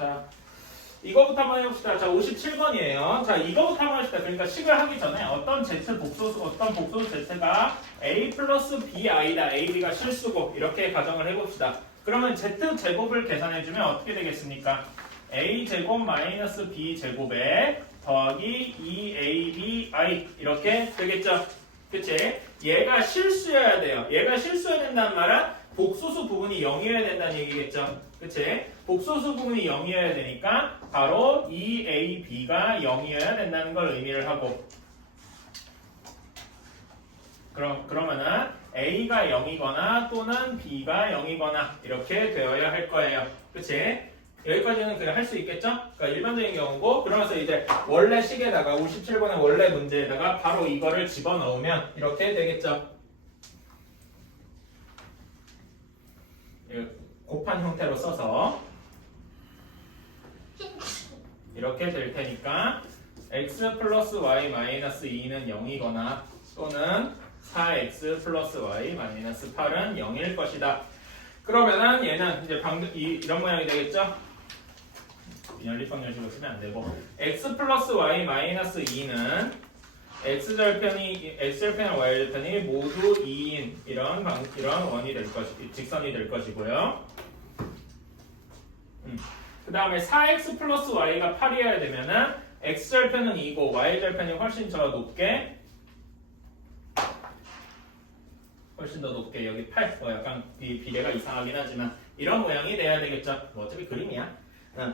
자, 이거부터 한번 해봅시다. 자, 57번이에요. 자, 이거부터 한번 해봅시다. 그러니까 식을 하기 전에 어떤 복소수 z가 a 플러스 bi다. ab가 실수고 이렇게 가정을 해봅시다. 그러면 z제곱을 계산해주면 어떻게 되겠습니까? a제곱 마이너스 b제곱에 더하기 2abi 이렇게 되겠죠? 그치? 얘가 실수여야 돼요. 얘가 실수여야 된다는 말은 복소수 부분이 0이어야 된다는 얘기겠죠? 그치? 복소수 부분이 0이어야 되니까 바로 2ab가 0이어야 된다는 걸 의미를 하고 그러면은 a가 0이거나 또는 b가 0이거나 이렇게 되어야 할 거예요. 그치? 여기까지는 그냥 할 수 있겠죠? 그러니까 일반적인 경우고 그러면서 이제 원래 식에다가 57번의 원래 문제에다가 바로 이거를 집어넣으면 이렇게 되겠죠? 곱한 형태로 써서 이렇게 될 테니까 x 플러스 y 마이너스 2는 0이거나 또는 4x 플러스 y 마이너스 8은 0일 것이다. 그러면은 얘는 이제 방금 이런 모양이 되겠죠? 연립방정식으로 쓰면 안 되고 x 플러스 y 마이너스 2는 x절편이 x절편이랑 y절편이 모두 2인 이런 원이 될 직선이 될 것이고요. 그 다음에 4x 플러스 y가 8이어야 되면은 x절편은 2고 y절편이 훨씬 더 높게 여기 8 약간 이 비례가 이상하긴 하지만 이런 모양이 돼야 되겠죠. 뭐 어차피 그림이야.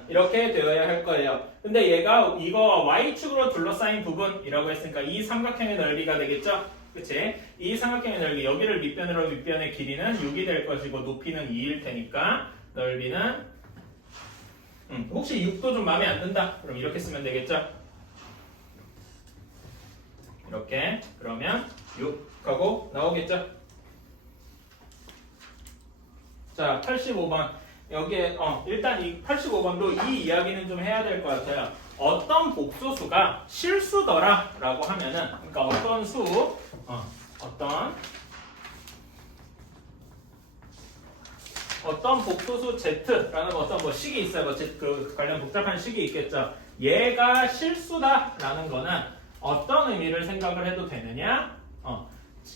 이렇게 되어야 할 거예요. 근데 얘가 이거 y축으로 둘러싸인 부분이라고 했으니까 이 삼각형의 넓이가 되겠죠? 그치? 이 삼각형의 넓이 여기를 밑변으로 밑변의 길이는 6이 될 것이고 높이는 2일 테니까 넓이는 혹시 6도 좀 마음에 안 든다? 그럼 이렇게 쓰면 되겠죠? 이렇게 그러면 6하고 나오겠죠? 자, 85번. 여기에 일단 이 85번도 이 이야기는 좀 해야 될 것 같아요. 어떤 복소수가 실수더라 라고 하면은 그러니까 어떤 복소수 z라는 어떤 뭐 식이 있어요. 그 관련 복잡한 식이 있겠죠. 얘가 실수다라는 거는 어떤 의미를 생각을 해도 되느냐?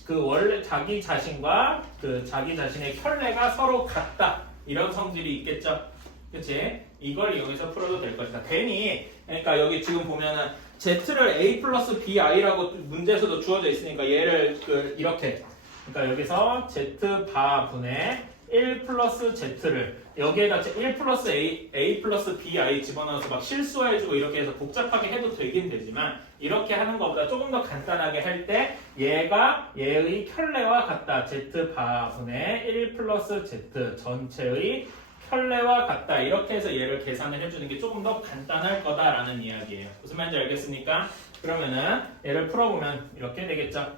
그 원래 자기 자신과 그 자기 자신의 켤레가 서로 같다. 이런 성질이 있겠죠. 그치? 이걸 이용해서 풀어도 될 것이다. 괜히 그러니까 여기 지금 보면은 z를 a 플러스 bi라고 문제에서도 주어져 있으니까 얘를 이렇게 그러니까 여기서 z바분의 1 플러스 z를 여기에다 1 플러스 a 플러스 bi 집어넣어서 막 실수해주고 이렇게 해서 복잡하게 해도 되긴 되지만 이렇게 하는 것보다 조금 더 간단하게 할 때 얘가 얘의 켤레와 같다. z바분의 1 플러스 z 전체의 켤레와 같다. 이렇게 해서 얘를 계산을 해주는 게 조금 더 간단할 거다라는 이야기예요. 무슨 말인지 알겠습니까? 그러면은 얘를 풀어보면 이렇게 되겠죠.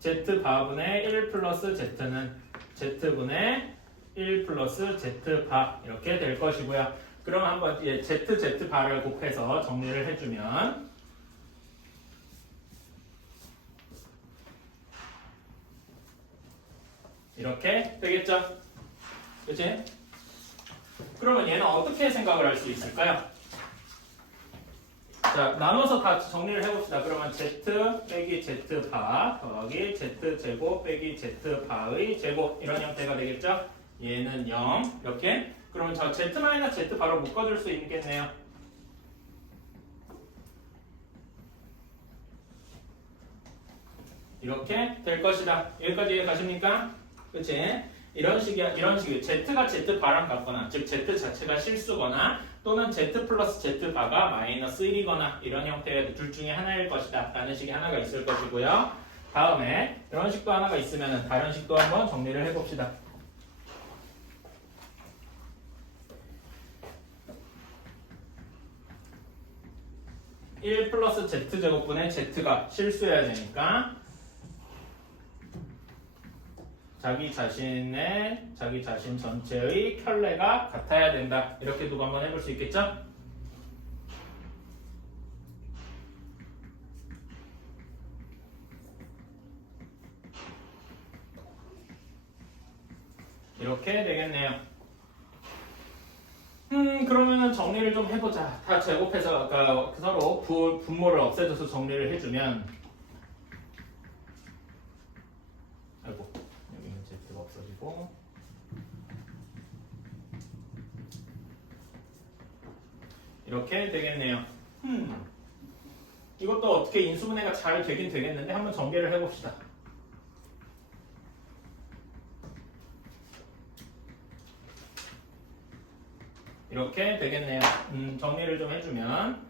z바분의 1 플러스 z는 z분의 1 플러스 z바 이렇게 될 것이고요. 그럼 한번 z바를 곱해서 정리를 해주면 이렇게 되겠죠? 그치? 그러면 얘는 어떻게 생각을 할 수 있을까요? 자, 나눠서 다 정리를 해봅시다. 그러면 z 빼기 z바 더하기 z제곱 빼기 z바의 제곱 이런 형태가 되겠죠? 얘는 0 이렇게 그러면 저 z-z 바로 묶어줄 수 있겠네요. 이렇게 될 것이다. 여기까지 이해 가십니까? 그치? 이런 식이 z가 z바랑 같거나 즉 z 자체가 실수거나 또는 z 플러스 z바가 마이너스 1이거나 이런 형태의 둘 중에 하나일 것이다 라는 식이 하나가 있을 것이고요. 다음에 이런 식도 하나가 있으면 다른 식도 한번 정리를 해봅시다. (1 플러스 z제곱분의 z가 실수해야 되니까) 자기 자신 전체의 켤레가 같아야 된다. 이렇게 두고 한번 해볼 수 있겠죠? 이렇게 되겠네요. 그러면은 정리를 좀 해보자. 다 제곱해서 아까 서로 분모를 없애줘서 정리를 해주면, 아이고 여기는 Z가 없어지고, 이렇게 되겠네요. 이것도 어떻게 인수분해가 잘 되긴 되겠는데 한번 전개를 해봅시다. 이렇게 되겠네요. 정리를 좀 해주면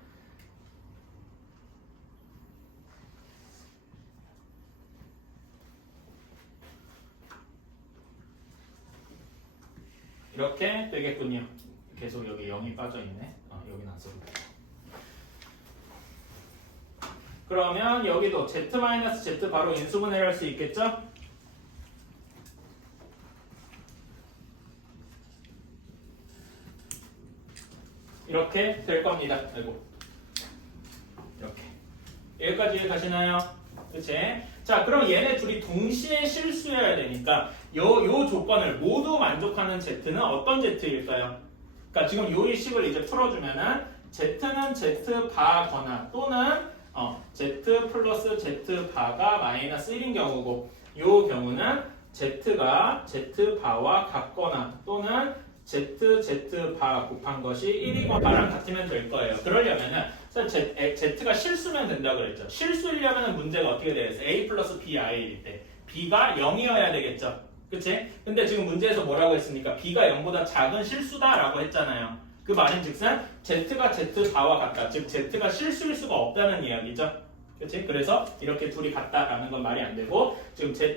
이렇게 되겠군요. 계속 여기 0이 빠져있네. 여기는 안 써도 돼. 그러면 여기도 Z-Z 바로 인수분해를 할 수 있겠죠? 이렇게 될 겁니다. 아이고. 이렇게. 여기까지 가시나요? 그치? 자, 그럼 얘네 둘이 동시에 실수해야 되니까 요 조건을 모두 만족하는 Z는 어떤 Z일까요? 그러니까 지금 요 식을 이제 풀어주면은 Z는 Z 바거나 또는 Z 플러스 Z 바가 마이너스 1인 경우고 요 경우는 Z가 Z 바와 같거나 또는 Z 바 곱한 것이 1이거나랑 같으면 될 거예요. 그러려면은 Z가 실수면 된다 그랬죠. 실수이려면 문제가 어떻게 되겠어요? A 플러스 B I일 때 B가 0이어야 되겠죠. 그치? 근데 지금 문제에서 뭐라고 했습니까? B가 0보다 작은 실수다라고 했잖아요. 그 말인즉슨 Z가 Z 바와 같다. 즉 Z가 실수일 수가 없다는 이야기죠. 그치? 그래서 이렇게 둘이 같다라는 건 말이 안 되고 지금 Z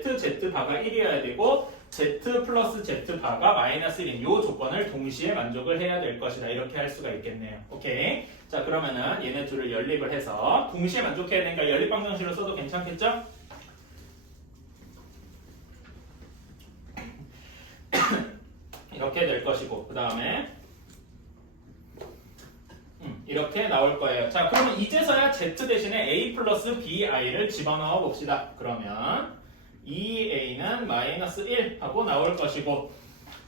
바가 1이어야 되고 Z 플러스 Z 바가 마이너스 1인 이 조건을 동시에 만족을 해야 될 것이다. 이렇게 할 수가 있겠네요. 오케이. 자, 그러면은 얘네 둘을 연립을 해서 동시에 만족해야 되니까 연립방정식으로 써도 괜찮겠죠? 이렇게 될 것이고 그 다음에 이렇게 나올 거예요. 자, 그러면 이제서야 Z 대신에 A 플러스 BI를 집어넣어 봅시다. 그러면 2A는 마이너스 1 하고 나올 것이고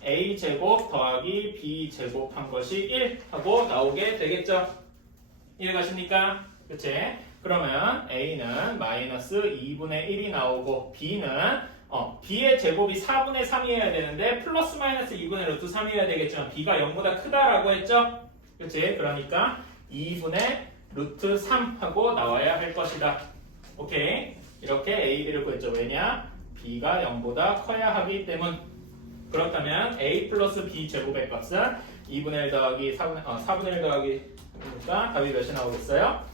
A제곱 더하기 B제곱 한 것이 1 하고 나오게 되겠죠. 이해가십니까? 그치? 그러면 A는 마이너스 2분의 1이 나오고 B는 B의 제곱이 4분의 3이어야 되는데 플러스 마이너스 2분의 루트 3이어야 되겠지만 B가 0보다 크다라고 했죠? 그치? 그러니까 2분의 루트 3 하고 나와야 할 것이다. 오케이? 이렇게 A, B를 구했죠. 왜냐? B가 0보다 커야 하기 때문. 그렇다면 A 플러스 B 제곱의 값은 2분의 1 더하기 4분의 1 더하기 그러니까 답이 몇이 나오겠어요?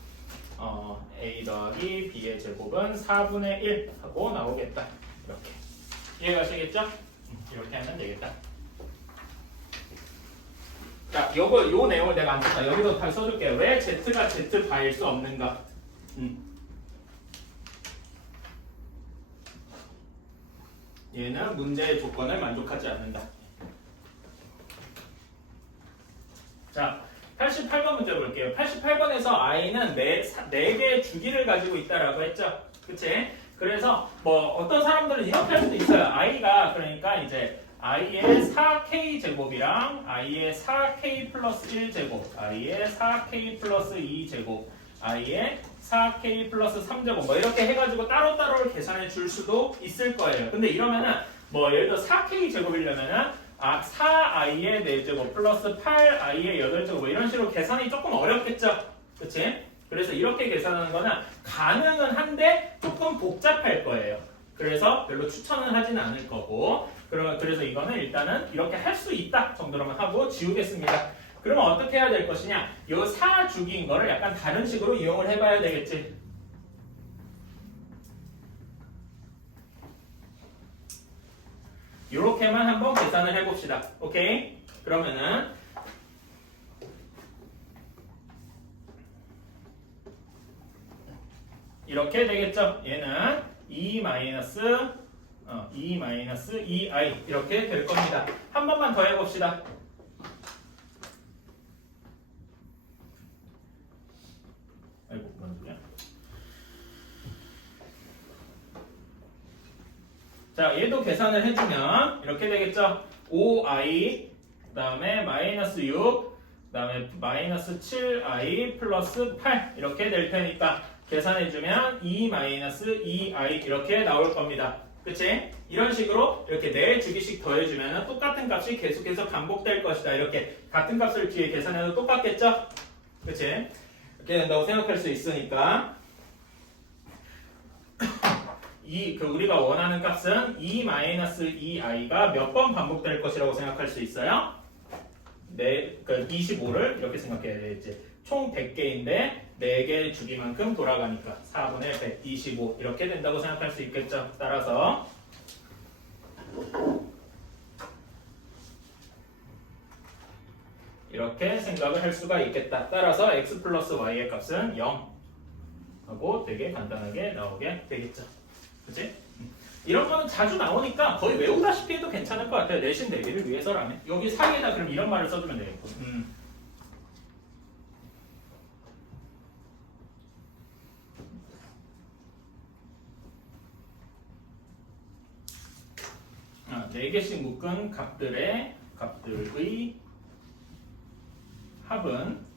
A 더하기 B의 제곱은 4분의 1 하고 나오겠다. 이렇게. 이해가시겠죠? 이렇게 하면 되겠다. 자, 요 내용을 내가 안 썼다. 여기도 다 써줄게요. 왜 Z가 Z 바일 수 없는가? 얘는 문제의 조건을 만족하지 않는다. 자, 88번 문제 볼게요. 88번에서 i는 4개의 주기를 가지고 있다라고 했죠. 그치? 그래서 뭐 어떤 사람들은 이렇게 할 수도 있어요. i가 그러니까 이제 i의 4k 제곱이랑 i의 4k 플러스 1제곱, i의 4k 플러스 2제곱, i의 4k 플러스 3제곱 뭐 이렇게 해가지고 따로따로 계산해 줄 수도 있을 거예요. 근데 이러면은 뭐 예를 들어 4k 제곱이려면은 4i의 4제곱 플러스 8i의 8제곱 뭐 이런 식으로 계산이 조금 어렵겠죠? 그치? 그래서 이렇게 계산하는 거는 가능은 한데 조금 복잡할 거예요. 그래서 별로 추천은 하지는 않을 거고 그래서 이거는 일단은 이렇게 할 수 있다 정도로만 하고 지우겠습니다. 그러면 어떻게 해야 될 것이냐? 이 4주기인 거를 약간 다른 식으로 이용을 해봐야 되겠지. 이렇게만 한번 계산을 해봅시다. 오케이? 그러면은 이렇게 되겠죠? 얘는 2-2i 이렇게 될 겁니다. 한 번만 더 해봅시다. 아이고, 뭔 소리야? 자, 얘도 계산을 해주면 이렇게 되겠죠? 5i 그 다음에 마이너스 6, 그 다음에 마이너스 7i 플러스 8 이렇게 될 테니까 계산해주면 2 마이너스 2i 이렇게 나올 겁니다. 그치? 이런 식으로 이렇게 4주기씩 더해주면 똑같은 값이 계속해서 반복될 것이다. 이렇게 같은 값을 뒤에 계산해도 똑같겠죠? 그치? 이렇게 된다고 생각할 수 있으니까 우리가 원하는 값은 2-2i가 몇 번 반복될 것이라고 생각할 수 있어요? 네, 그 25를 이렇게 생각해야 되겠지. 총 100개인데 4개 주기만큼 돌아가니까 4분의 125 이렇게 된다고 생각할 수 있겠죠. 따라서 이렇게 생각을 할 수가 있겠다. 따라서 x 플러스 y의 값은 0 하고 되게 간단하게 나오게 되겠죠. 그치? 이런 거는 자주 나오니까 거의 외우다시피 해도 괜찮을 것 같아요. 내신 대비를 위해서라면. 여기 사이에다 그럼 이런 말을 써주면 되겠고. 네 개씩 묶은 값들의 합은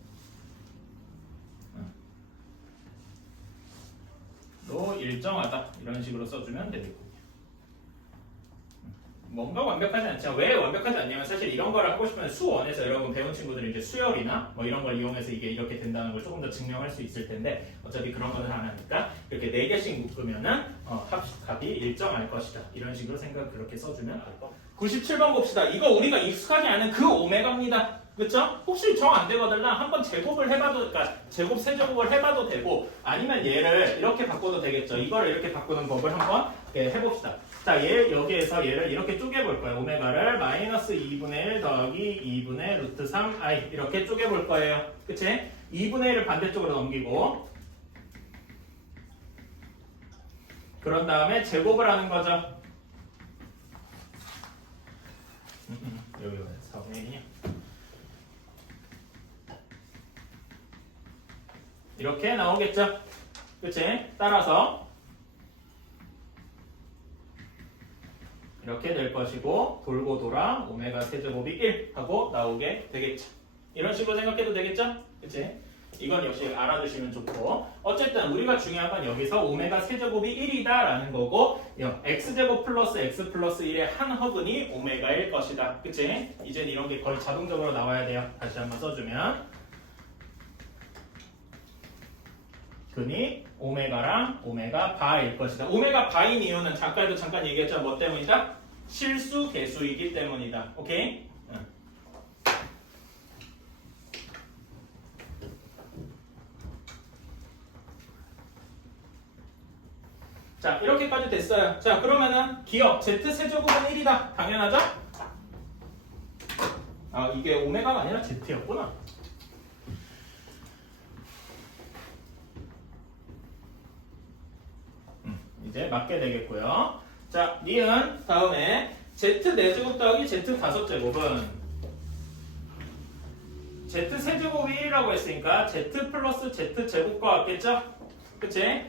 로 일정하다 이런 식으로 써주면 되겠군요. 뭔가 완벽하지 않죠. 왜 완벽하지 않냐면 사실 이런 거를 하고 싶으면 수원에서 여러분 배운 친구들이 이제 수열이나 뭐 이런 걸 이용해서 이게 이렇게 된다는 걸 조금 더 증명할 수 있을 텐데 어차피 그런 거는 안 하니까 이렇게 4개씩 묶으면은 합이 일정할 것이다. 이런 식으로 그렇게 써주면 될 거. 97번 봅시다. 이거 우리가 익숙하지 않은 그 오메가입니다. 그쵸? 혹시 정 안 되거든요. 한번 제곱을 해봐도, 그러니까 제곱 세제곱을 해봐도 되고, 아니면 얘를 이렇게 바꿔도 되겠죠. 이거를 이렇게 바꾸는 법을 한번 해봅시다. 자, 여기에서 얘를 이렇게 쪼개볼 거예요. 오메가를 마이너스 2분의 1 더하기 2분의 루트 3i 이렇게 쪼개볼 거예요. 그치? 2분의 1을 반대쪽으로 넘기고, 그런 다음에 제곱을 하는 거죠. 여기 4분의 1이냐? 이렇게 나오겠죠? 그치? 따라서 이렇게 될 것이고 돌고 돌아 오메가 세제곱이 1 하고 나오게 되겠죠. 이런 식으로 생각해도 되겠죠? 그치? 이건 역시 알아두시면 좋고 어쨌든 우리가 중요한 건 여기서 오메가 세제곱이 1이다 라는 거고 x제곱 플러스 x 플러스 1의 한 허근이 오메가일 것이다. 그치? 이젠 이런 게 거의 자동적으로 나와야 돼요. 다시 한번 써주면 근이 오메가랑 오메가 바일 것이다. 오메가 바인 이유는 아까도 잠깐 얘기했죠. 뭐 때문이다? 실수 개수이기 때문이다. 오케이? 자, 이렇게까지 됐어요. 자, 그러면은 기억 z세제곱은 1이다. 당연하죠? 이게 오메가가 아니라 z였구나. 이제 맞게 되겠고요. 자, 니은 다음에 z 4제곱 더하기 z 5제곱은 z 세제곱이 1이라고 했으니까 z 플러스 z 제곱과 같겠죠? 그치?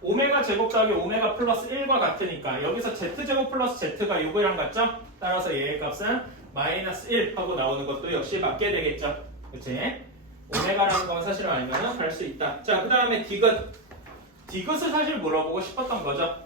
오메가 제곱 더하기 오메가 플러스 1과 같으니까 여기서 z제곱 플러스 z가 요거랑 같죠? 따라서 얘의 값은 마이너스 1 하고 나오는 것도 역시 맞게 되겠죠? 그치? 오메가라는 건 사실 알면은 갈 수 있다. 자, 그 다음에 디귿을 사실 물어보고 싶었던 거죠.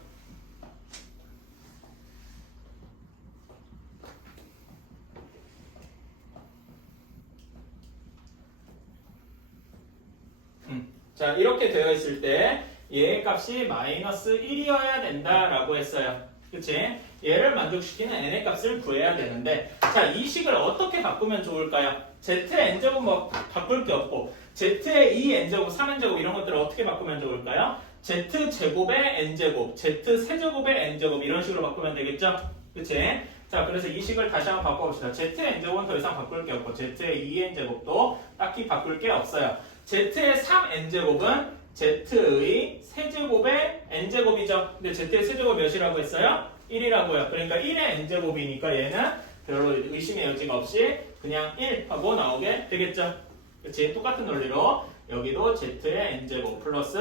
자, 이렇게 되어 있을 때 얘의 값이 마이너스 1이어야 된다라고 했어요. 그치? 얘를 만족시키는 n의 값을 구해야 되는데 자, 이 식을 어떻게 바꾸면 좋을까요? z의 n제곱 뭐 바꿀 게 없고 z의 2n제곱, 3n제곱 이런 것들을 어떻게 바꾸면 좋을까요? z제곱의 n제곱, z세제곱의 n제곱 이런 식으로 바꾸면 되겠죠? 그치? 자, 그래서 이 식을 다시 한번 바꿔봅시다. z의 n제곱은 더 이상 바꿀 게 없고 z의 2n제곱도 딱히 바꿀 게 없어요. z의 3n제곱은 z의 세제곱의 n제곱이죠. 근데 z의 세제곱 몇이라고 했어요? 1이라고요. 그러니까 1의 n제곱이니까 얘는 별로 의심의 여지가 없이 그냥 1 하고 나오게 되겠죠. 그치? 똑같은 논리로 여기도 z의 n제곱 플러스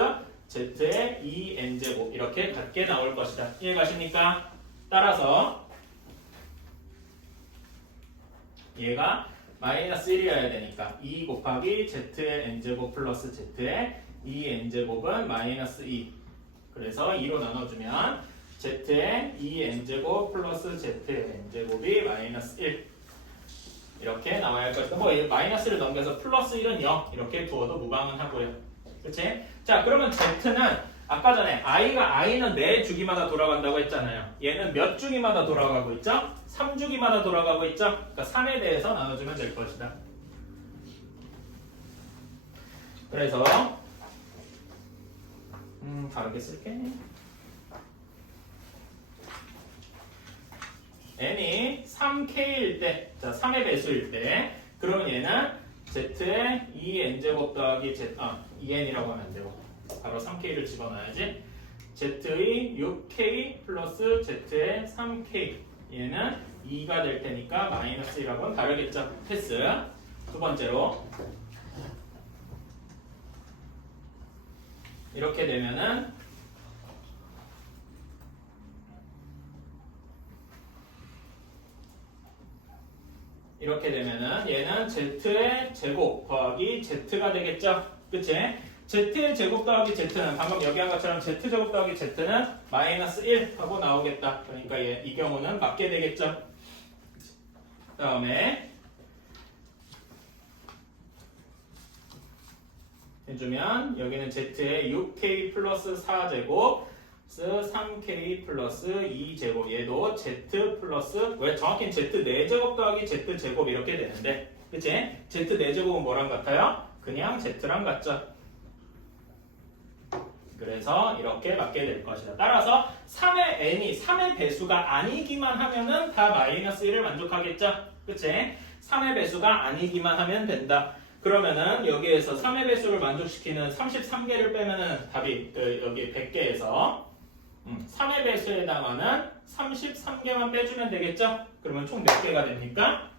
z의 2n제곱 이렇게 같게 나올 것이다. 이해 가십니까? 따라서 얘가 마이너스 1이어야 되니까 2 곱하기 z의 n제곱 플러스 z의 2n제곱은 마이너스 2. 그래서 2로 나눠주면 z의 2n제곱 플러스 z의 n제곱이 마이너스 1. 이렇게 나와야 할 것이다. 뭐 마이너스를 넘겨서 플러스 1은 0 이렇게 두어도 무방은 하고요. 그치? 자, 그러면 z는 아까 전에 i는 4주기마다 돌아간다고 했잖아요. 얘는 몇 주기마다 돌아가고 있죠? 3주기마다 돌아가고 있죠? 그러니까 3에 대해서 나눠주면 될 것이다. 그래서 다르게 쓸게. n이 3k일 때, 자 3의 배수일 때, 그러면 얘는 z의 2n제곱 더하기 z, 2n이라고 하면 안 되고 바로 3k를 집어넣어야지. z의 6k 플러스 z의 3k, 얘는 2가 될 테니까 마이너스 1하고는 다르겠죠. 패스. 두 번째로 이렇게 되면은 얘는 z의 제곱 더하기 z가 되겠죠. 그치? z의 제곱 더하기 z는 방금 여기 한 것처럼 z 제곱 더하기 z는 마이너스 1 하고 나오겠다. 그러니까 이 경우는 맞게 되겠죠. 그 다음에 해주면 여기는 z의 6k 플러스 4제곱 3k 플러스 2제곱, 얘도 z 플러스, 왜 정확히는 z 4제곱 더하기 z 제곱 이렇게 되는데, 그치? z 4제곱은 뭐랑 같아요? 그냥 z랑 같죠. 그래서 이렇게 맞게 될 것이다. 따라서 3의 n이 3의 배수가 아니기만 하면은 다 마이너스 1을 만족하겠죠? 그치? 3의 배수가 아니기만 하면 된다. 그러면은 여기에서 3의 배수를 만족시키는 33개를 빼면은 답이 여기 100개에서 3의 배수에 해당하는 33개만 빼주면 되겠죠? 그러면 총 몇 개가 됩니까?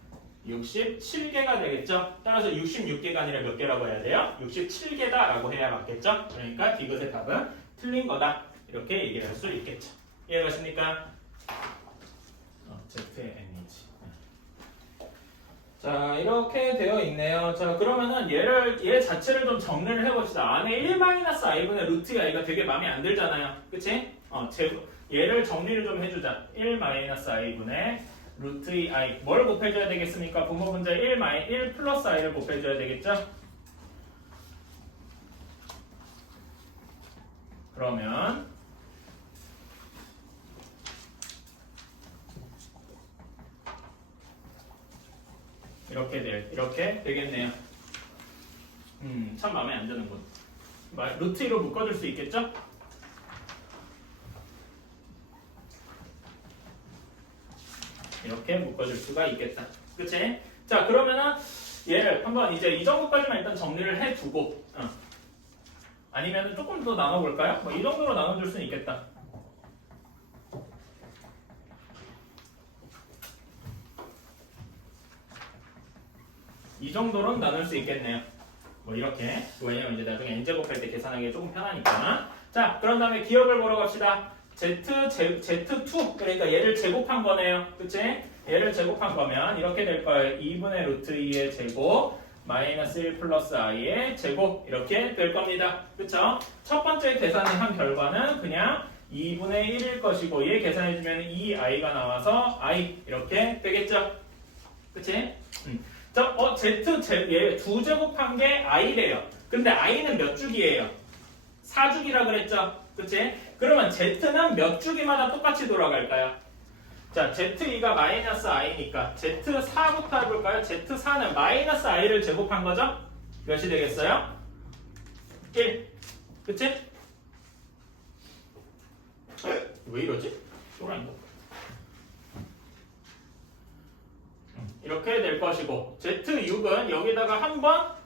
67개가 되겠죠? 따라서 66개가 아니라 몇 개라고 해야 돼요? 67개다 라고 해야 맞겠죠? 그러니까 디귿의 답은 틀린 거다. 이렇게 얘기를 할 수 있겠죠. 이해가십니까? ZN이지. 자, 이렇게 되어 있네요. 자, 그러면은 얘 자체를 좀 정리를 해봅시다. 안에 1-i분의 루트 i가 되게 마음에 안 들잖아요. 그치? 얘를 정리를 좀 해주자. 1-i분의 루트 i. 뭘 곱해줘야 되겠습니까? 분모 분자 1 플러스 i를 곱해줘야 되겠죠? 그러면 이렇게 되겠네요. 참 마음에 안 드는군. 루트 2로 묶어줄 수 있겠죠? 이렇게 묶어줄 수가 있겠다. 그치? 자, 그러면은 얘를 한번 이제 이 정도까지만 일단 정리를 해두고 아니면 조금 더 나눠볼까요? 이 정도로 나눠줄 수는 있겠다. 이 정도로는 나눌 수 있겠네요. 이렇게. 왜냐면 이제 나중에 n제곱 할 때 계산하기 조금 편하니까. 자, 그런 다음에 기억을 보러 갑시다. Z2, 그러니까 얘를 제곱한 거네요. 그치? 얘를 제곱한 거면 이렇게 될 거예요. 2분의 루트 2의 제곱 마이너스 1 플러스 i의 제곱 이렇게 될 겁니다. 그쵸? 첫 번째 계산한 결과는 그냥 2분의 1일 것이고 얘 계산해주면 2i가 나와서 i 이렇게 되겠죠? 그치? 자, 얘 두 제곱한 게 i래요. 근데 i는 몇 주기예요? 4주기라 그랬죠? 그치? 그러면 z는 몇 주기마다 똑같이 돌아갈까요? 자, z2가 마이너스 i니까 z4부터 해볼까요? z4는 마이너스 i를 제곱한 거죠? 몇이 되겠어요? 1. 그치? 왜 이러지? 쇼라인가? 이렇게 될 것이고 z6은 여기다가 한 번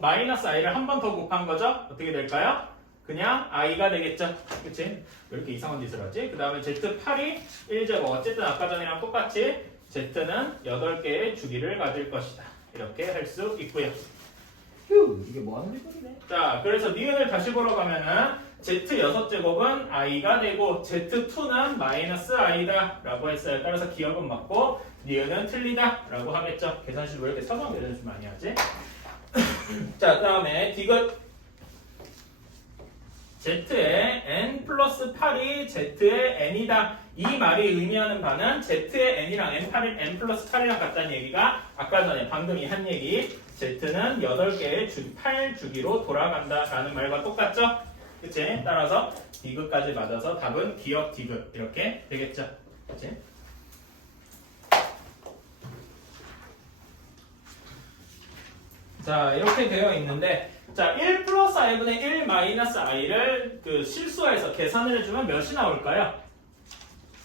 마이너스 i를 한 번 더 곱한 거죠? 어떻게 될까요? 그냥 i가 되겠죠. 그치? 왜 이렇게 이상한 짓을 하지? 그 다음에 z8이 1제곱. 어쨌든 아까 전이랑 똑같이 z는 8개의 주기를 가질 것이다. 이렇게 할 수 있고요. 휴, 이게 뭐하는 짓이네. 자, 그래서 니은을 다시 보러 가면은 Z6제곱은 i가 되고 Z2는 마이너스 i다 라고 했어요. 따라서 기억은 맞고 니은은 틀리다 라고 하겠죠. 계산식 왜 이렇게 서정 예전 좀 많이 하지? 자, 그 다음에 디귿 Z의 n 플러스 8이 Z의 n이다. 이 말이 의미하는 바는 Z의 n이랑 n 플러스 8이랑 같다는 얘기가 아까 전에 방금 이 한 얘기 Z는 8개의 8주기로 돌아간다 라는 말과 똑같죠? 그치? 따라서 디귿까지 맞아서 답은 기억 디귿 이렇게 되겠죠? 그치? 자, 이렇게 되어 있는데 자, 1 플러스 i분의 1 마이너스 i를 그 실수해서 계산을 해주면 몇이 나올까요?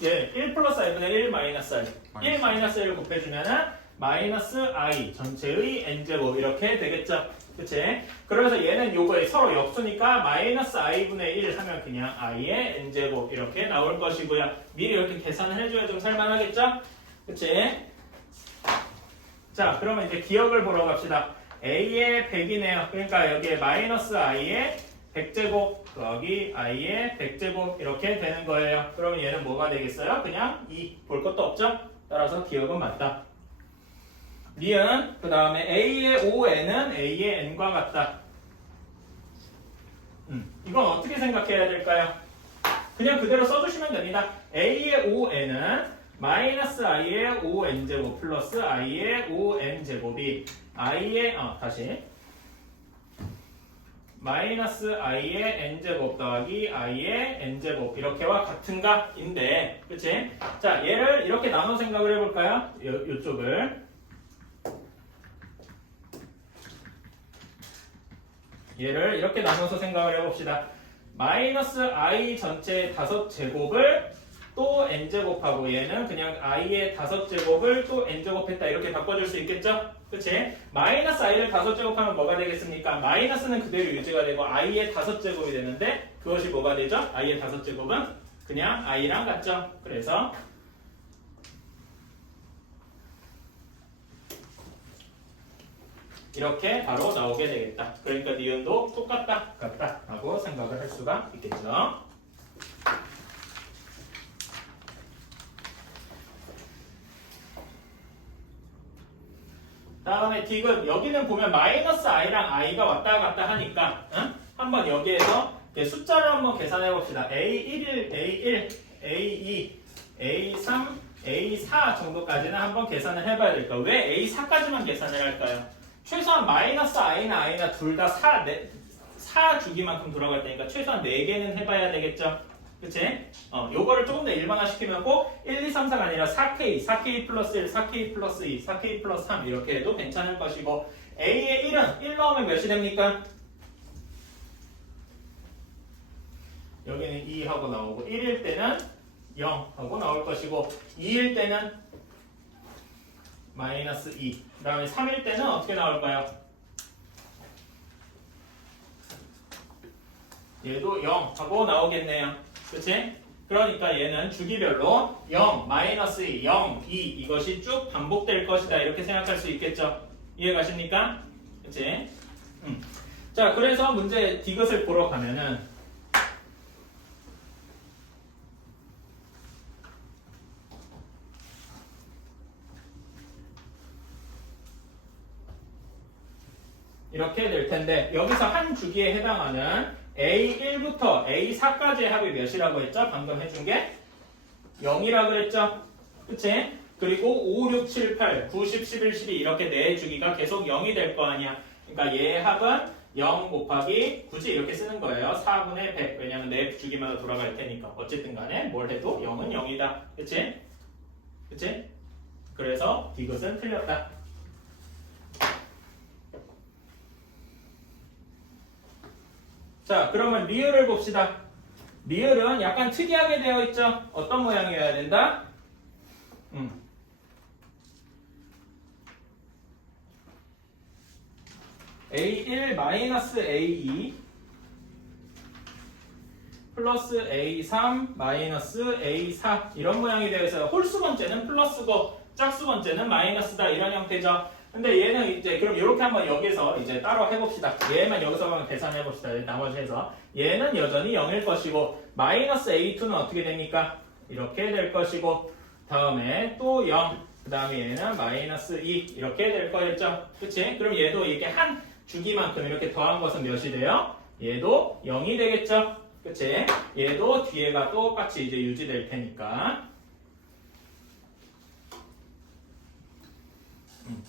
예, 1 플러스 i분의 1 마이너스 i 1 마이너스 1을 곱해주면은 마이너스 i 전체의 n제곱 이렇게 되겠죠? 그치? 그러면서 얘는 요거에 서로 역수니까 마이너스 i분의 1 하면 그냥 i의 n제곱 이렇게 나올 것이고요. 미리 이렇게 계산을 해줘야 좀 살만하겠죠? 그치? 자, 그러면 이제 기억을 보러 갑시다. a의 100이네요. 그러니까 여기에 마이너스 i의 100제곱 더하기 i의 100제곱 이렇게 되는 거예요. 그러면 얘는 뭐가 되겠어요? 그냥 2. 볼 것도 없죠? 따라서 기억은 맞다. 니은 그 다음에 a의 5n은 a의 n과 같다. 이건 어떻게 생각해야 될까요? 그냥 그대로 써주시면 됩니다. a의 5n은 마이너스 i의 5n제곱 플러스 i의 5n제곱이 i의 다시 마이너스 i의 n제곱 더하기 i의 n제곱 이렇게와 같은가? 인데 그치? 자, 얘를 이렇게 나눠 생각을 해볼까요? 요쪽을 얘를 이렇게 나눠서 생각을 해봅시다. 마이너스 i 전체의 5제곱을 또 n제곱하고 얘는 그냥 i의 5제곱을 또 n제곱했다 이렇게 바꿔줄 수 있겠죠? 그치? 마이너스 i를 5제곱하면 뭐가 되겠습니까? 마이너스는 그대로 유지가 되고 i의 5제곱이 되는데 그것이 뭐가 되죠? i의 5제곱은 그냥 i랑 같죠? 그래서 이렇게 바로 나오게 되겠다. 그러니까 니은도 똑같다, 같다 라고 생각을 할 수가 있겠죠. 다음에 디귿 여기는 보면 마이너스 i랑 i가 왔다 갔다 하니까 한번 여기에서 숫자를 한번 계산해 봅시다. A1, A1, A2, A3, A4 정도까지는 한번 계산을 해봐야 될까? 왜 A4까지만 계산을 할까요? 최소한 마이너스 i나 i나 둘 다 4 주기만큼 돌아갈 테니까 최소한 4개는 해봐야 되겠죠? 그치? 요거를 조금 더 일반화시키면 꼭 1, 2, 3, 4가 아니라 4K, 4K 플러스 1, 4K 플러스 2, 4K 플러스 3 이렇게 해도 괜찮을 것이고 A의 1은 1 넣으면 몇이 됩니까? 여기는 2 하고 나오고 1일 때는 0 하고 나올 것이고 2일 때는 마이너스 2 그 다음에 3일 때는 어떻게 나올까요? 얘도 0 하고 나오겠네요. 그치? 그러니까 얘는 주기별로 0, 마이너스 2, 0, 2 이것이 쭉 반복될 것이다 이렇게 생각할 수 있겠죠? 이해가십니까? 그치? 자, 그래서 문제 디귿을 보러 가면은 이렇게 될 텐데 여기서 한 주기에 해당하는 A1부터 A4까지의 합이 몇이라고 했죠? 방금 해준 게 0이라고 그랬죠? 그치? 그리고 5, 6, 7, 8, 9, 10, 11, 12 이렇게 네 주기가 계속 0이 될 거 아니야. 그러니까 얘의 합은 0 곱하기 굳이 이렇게 쓰는 거예요. 4분의 100. 왜냐면 네 주기마다 돌아갈 테니까. 어쨌든 간에 뭘 해도 0은 0이다. 그치? 그치? 그래서 디귿은 틀렸다. 자, 그러면 리을을 봅시다. 리을은 약간 특이하게 되어 있죠? 어떤 모양이어야 된다? A1 마이너스 A2 플러스 A3 마이너스 A4 이런 모양이 되어 있어요. 홀수 번째는 플러스고 짝수 번째는 마이너스다 이런 형태죠. 근데 얘는 이제 그럼 이렇게 한번 여기서 이제 따로 해봅시다. 얘만 여기서 한번 계산해봅시다. 나머지 해서 얘는 여전히 0일 것이고 마이너스 a2는 어떻게 됩니까? 이렇게 될 것이고 다음에 또 0, 그 다음에 얘는 마이너스 2 이렇게 될 거겠죠? 그치? 그럼 얘도 이렇게 한 주기만큼 이렇게 더한 것은 몇이 돼요? 얘도 0이 되겠죠? 그치? 얘도 뒤에가 똑같이 이제 유지될 테니까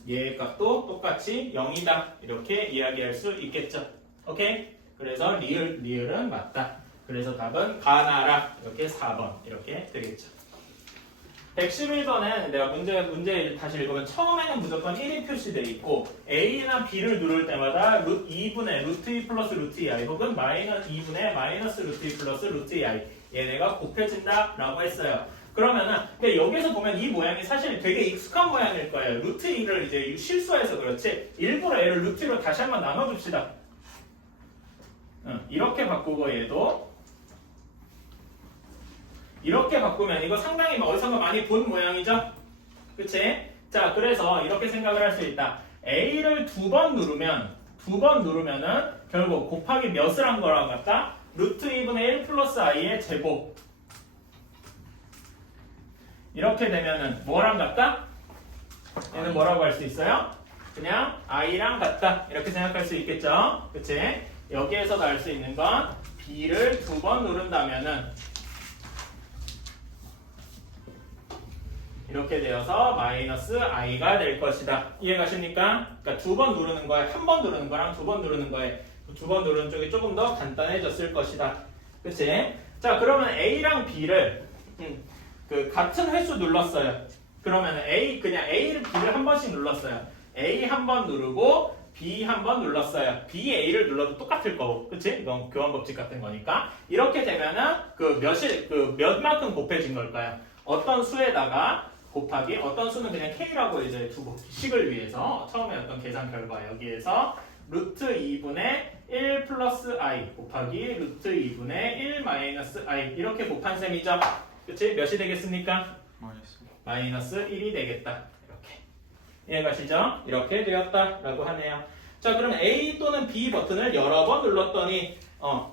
얘 값도 똑같이 0이다 이렇게 이야기할 수 있겠죠. 오케이? 그래서 리을은 맞다. 그래서 답은 가나라 이렇게 4번 이렇게 되겠죠. 111번은 내가 문제 다시 읽으면 처음에는 무조건 1이 표시되어 있고 A나 B를 누를 때마다 2분의 루트 2 플러스 루트 2i 혹은 마이너스 2분의 마이너스 루트 2 플러스 루트 2i 얘네가 곱해진다 라고 했어요. 그러면은 근데 여기서 보면 이 모양이 사실 되게 익숙한 모양일 거예요. 루트 2를 이제 실수해서 그렇지 일부러 얘를 루트 2로 다시 한번 나눠줍시다. 이렇게 바꾸고 얘도 이렇게 바꾸면 이거 상당히 어디선가 많이 본 모양이죠? 그치? 자 그래서 이렇게 생각을 할 수 있다. A를 두 번 누르면은 결국 곱하기 몇을 한 거랑 같다? 루트 2분의 1 플러스 i의 제곱 이렇게 되면은 뭐랑 같다? 얘는 뭐라고 할 수 있어요? 그냥 i랑 같다 이렇게 생각할 수 있겠죠? 그치? 여기에서도 알 수 있는 건 B를 두 번 누른다면은 이렇게 되어서 마이너스 i가 될 것이다. 이해가십니까? 그러니까 두 번 누르는 거에 한 번 누르는 거랑 두 번 누르는 거에 두 번 누르는 쪽이 조금 더 간단해졌을 것이다. 그치? 자 그러면 A랑 B를 그 같은 횟수 눌렀어요. 그러면 그냥 A를 B를 한 번씩 눌렀어요. A 한 번 누르고 B 한 번 눌렀어요. B, A를 눌러도 똑같을 거고, 그치? 이건 교환 법칙 같은 거니까. 이렇게 되면은 몇만큼 곱해진 걸까요? 어떤 수에다가 곱하기 어떤 수는 그냥 K라고 이제 두고 식을 위해서 처음에 어떤 계산 결과 여기에서 루트 2분의 1 플러스 i 곱하기 루트 2분의 1 마이너스 i 이렇게 곱한 셈이죠. 그치? 몇이 되겠습니까? 마이너스 1이 되겠다. 이렇게 이해가시죠? 이렇게 되었다라고 하네요. 자 그럼 A 또는 B 버튼을 여러 번 눌렀더니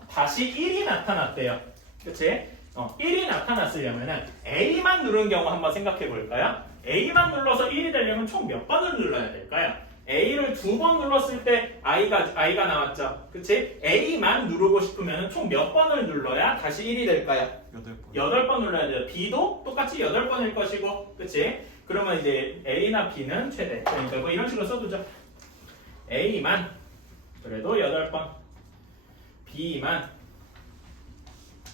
다시 1이 나타났대요. 그치? 1이 나타났으려면은 A만 누른 경우 한번 생각해 볼까요? A만 눌러서 1이 되려면 총 몇 번을 눌러야 될까요? A를 두 번 눌렀을 때 I가 나왔죠. 그치? A만 누르고 싶으면 총 몇 번을 눌러야 다시 1이 될까요? 8번. 8번 눌러야 돼요. B도 똑같이 8번일 것이고, 그치? 그러면 이제 A나 B는 최대. 그러니까 뭐 이런 식으로 써두죠. A만 그래도 8번, B만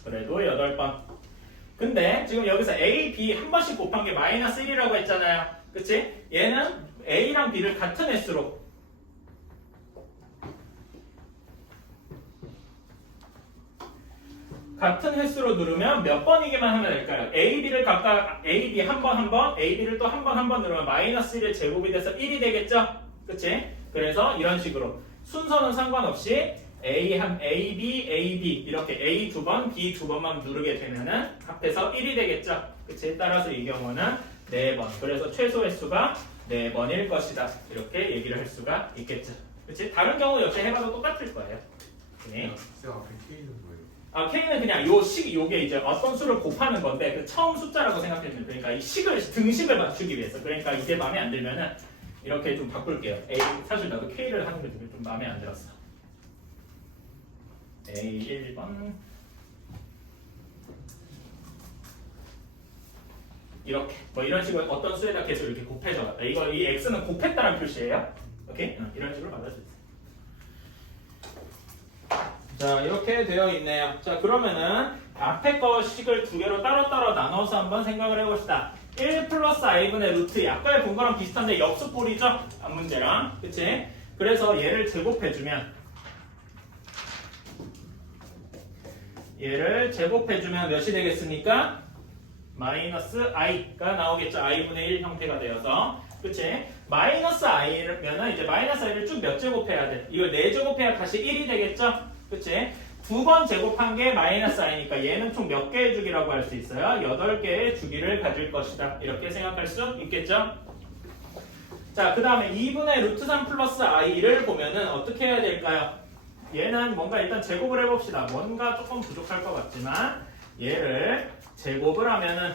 그래도 8번. 근데 지금 여기서 A, B 한 번씩 곱한 게 마이너스 1이라고 했잖아요. 그치? 얘는 A랑 B를 같은 횟수로 누르면 몇 번이기만 하면 될까요? A, B를 각각 A, B 한 번, A, B를 또 한 번 누르면 마이너스 1의 제곱이 돼서 1이 되겠죠? 그치? 그래서 이런 식으로 순서는 상관없이 A, B 이렇게 A 두 번, B 두 번만 누르게 되면은 합해서 1이 되겠죠? 그치? 따라서 이 경우는 4번. 그래서 최소 횟수가 4번일 것이다. 이렇게 얘기를 할 수가 있겠죠. 그치? 다른 경우 역시 해봐도 똑같을 거예요. 네. 쌤 앞에 K는 뭐예요? K는 그냥 요게 이제 어떤 수를 곱하는 건데 그 처음 숫자라고 생각해주면 돼요. 그러니까 이 등식을 맞추기 위해서. 그러니까 이게 마음에 안 들면은 이렇게 좀 바꿀게요. 사실 나도 K를 하는 게 좀 마음에 안 들었어. A 1번 이렇게 뭐 이런 식으로 어떤 수에다 계속 이렇게 곱해줘. 이 x는 곱했다는 표시예요. 오케이? 이런 식으로 받아주세요. 자 이렇게 되어 있네요. 자 그러면은 앞에 거 식을 두 개로 따로따로 나눠서 한번 생각을 해봅시다. 1 플러스 i분의 루트 2 아까 본 거랑 비슷한데 역수꼴이죠? 앞 문제랑 그치? 그래서 얘를 제곱해주면 몇이 되겠습니까? 마이너스 i가 나오겠죠. i분의 1 형태가 되어서 그치? 마이너스 i면은 이제 마이너스 i를 쭉 몇 제곱해야 돼? 이걸 4제곱해야 다시 1이 되겠죠? 그치? 두 번 제곱한 게 마이너스 i니까 얘는 총 몇 개의 주기라고 할 수 있어요? 8개의 주기를 가질 것이다. 이렇게 생각할 수 있겠죠? 자, 그 다음에 2분의 루트 3 플러스 i를 보면은 어떻게 해야 될까요? 얘는 뭔가 일단 제곱을 해봅시다. 뭔가 조금 부족할 것 같지만 얘를 제곱을 하면은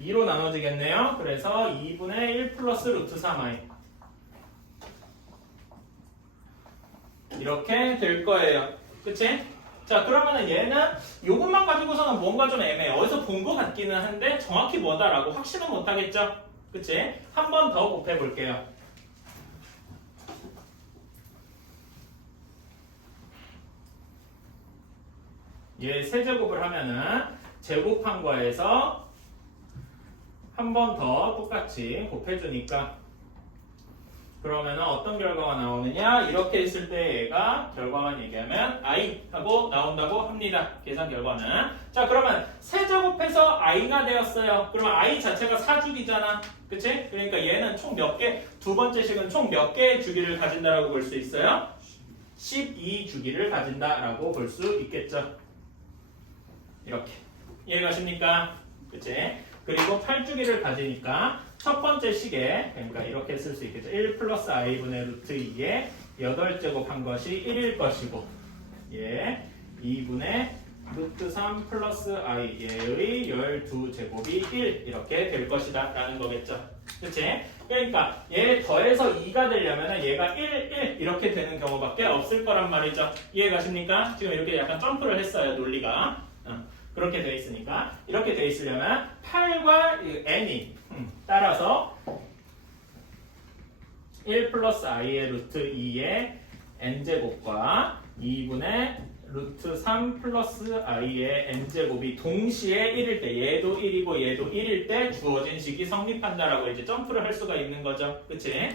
2로 나눠지겠네요. 그래서 2분의 1 플러스 루트 3i 이렇게 될 거예요. 그치? 자, 그러면은 얘는 요것만 가지고서는 뭔가 좀 애매해. 어디서 본 것 같기는 한데 정확히 뭐다라고 확신은 못하겠죠? 그치? 한 번 더 곱해볼게요. 얘 세제곱을 하면은 제곱한 거에서 한 번 더 똑같이 곱해주니까 그러면은 어떤 결과가 나오느냐? 이렇게 있을 때 얘가 결과만 얘기하면 i 하고 나온다고 합니다. 계산 결과는. 자, 그러면 세제곱해서 i가 되었어요. 그러면 i 자체가 4주기잖아. 그치? 그러니까 얘는 총 몇 개, 두 번째 식은 총 몇 개의 주기를 가진다라고 볼 수 있어요? 12주기를 가진다라고 볼 수 있겠죠. 이렇게. 이해가십니까? 그치? 그리고 8주기를 가지니까 첫 번째 식에 그러니까 이렇게 쓸 수 있겠죠. 1 플러스 i분의 루트 2에 8제곱 한 것이 1일 것이고 예, 2분의 루트 3 플러스 i 얘의 12제곱이 1 이렇게 될 것이다 라는 거겠죠. 그치? 그러니까 얘 더해서 2가 되려면 얘가 1, 1 이렇게 되는 경우밖에 없을 거란 말이죠. 이해가십니까? 지금 이렇게 약간 점프를 했어요. 논리가. 그렇게 돼 있으니까 이렇게 돼 있으려면 8과 n이 따라서 1 플러스 i의 루트 2의 n제곱과 2분의 루트 3 플러스 i의 n제곱이 동시에 1일 때 얘도 1이고 얘도 1일 때 주어진 식이 성립한다라고 이제 점프를 할 수가 있는 거죠. 그치?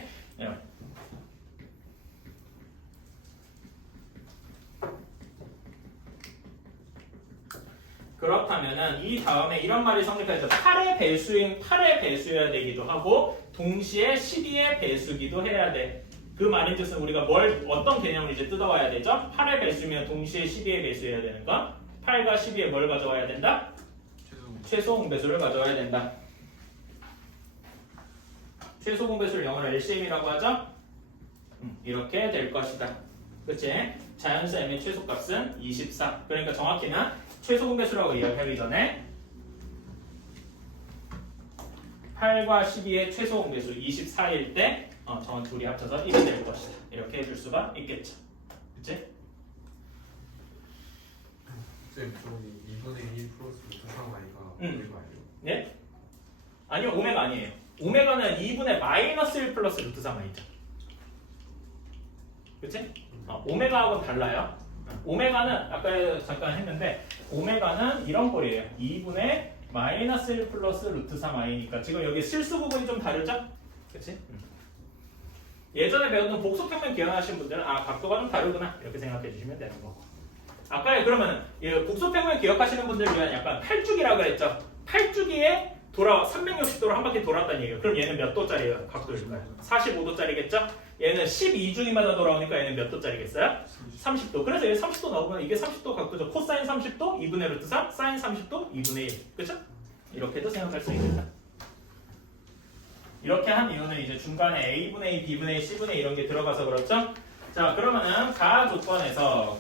그렇다면은 이 다음에 이런 말이 성립해서 8의 배수인 8의 배수여야 되기도 하고 동시에 12의 배수기도 해야 돼. 그 말인즉슨 우리가 어떤 개념을 이제 뜯어와야 되죠? 8의 배수면 동시에 12의 배수여야 되는 거. 8과 12에 뭘 가져와야 된다? 최소 공배수를 가져와야 된다. 최소 공배수를 영어로 LCM이라고 하죠? 이렇게 될 것이다. 그치? 자연수 m의 최소값은 24. 그러니까 정확히는 최소 공배수라고 이야기하기 전에 8과 12의 최소 공배수 24일 때 저건 둘이 합쳐서 1이 될 것이다. 이렇게 해줄 수가 있겠죠. 그치? 쌤, 저기 2분의 2 플러스 루트 3i가 오메가 아니에요? 네? 아니요, 오메가 아니에요. 오메가는 2분의 마이너스 1 플러스 루트 3i죠. 그치? 오메가하고는 달라요. 오메가는 아까 잠깐 했는데 오메가는 이런 꼴이에요. 2분의 마이너스 1 플러스 루트 3i니까 지금 여기 실수 부분이 좀 다르죠? 그치? 예전에 배웠던 복소평면 기억하시는 분들은 각도가 좀 다르구나 이렇게 생각해 주시면 되는 거고 아까 그러면 복소평면 기억하시는 분들을 위한 약간 8주기라고 그랬죠? 8주기에 360도로 한 바퀴 돌았다는 얘기예요. 그럼 얘는 몇 도짜리 각도일까요? 45도짜리겠죠? 얘는 12주기마다 돌아오니까 얘는 몇 도짜리겠어요? 30도. 그래서 얘 30도 나오면 이게 30도 각도죠. 코사인 30도 2분의 루트 3, 사인 30도 2분의 1. 그렇죠? 이렇게도 생각할 수 있겠다. 이렇게 한 이유는 이제 중간에 a분의 2, b분의 2, c분의 2 이런 게 들어가서 그렇죠? 자, 그러면은 가 조건에서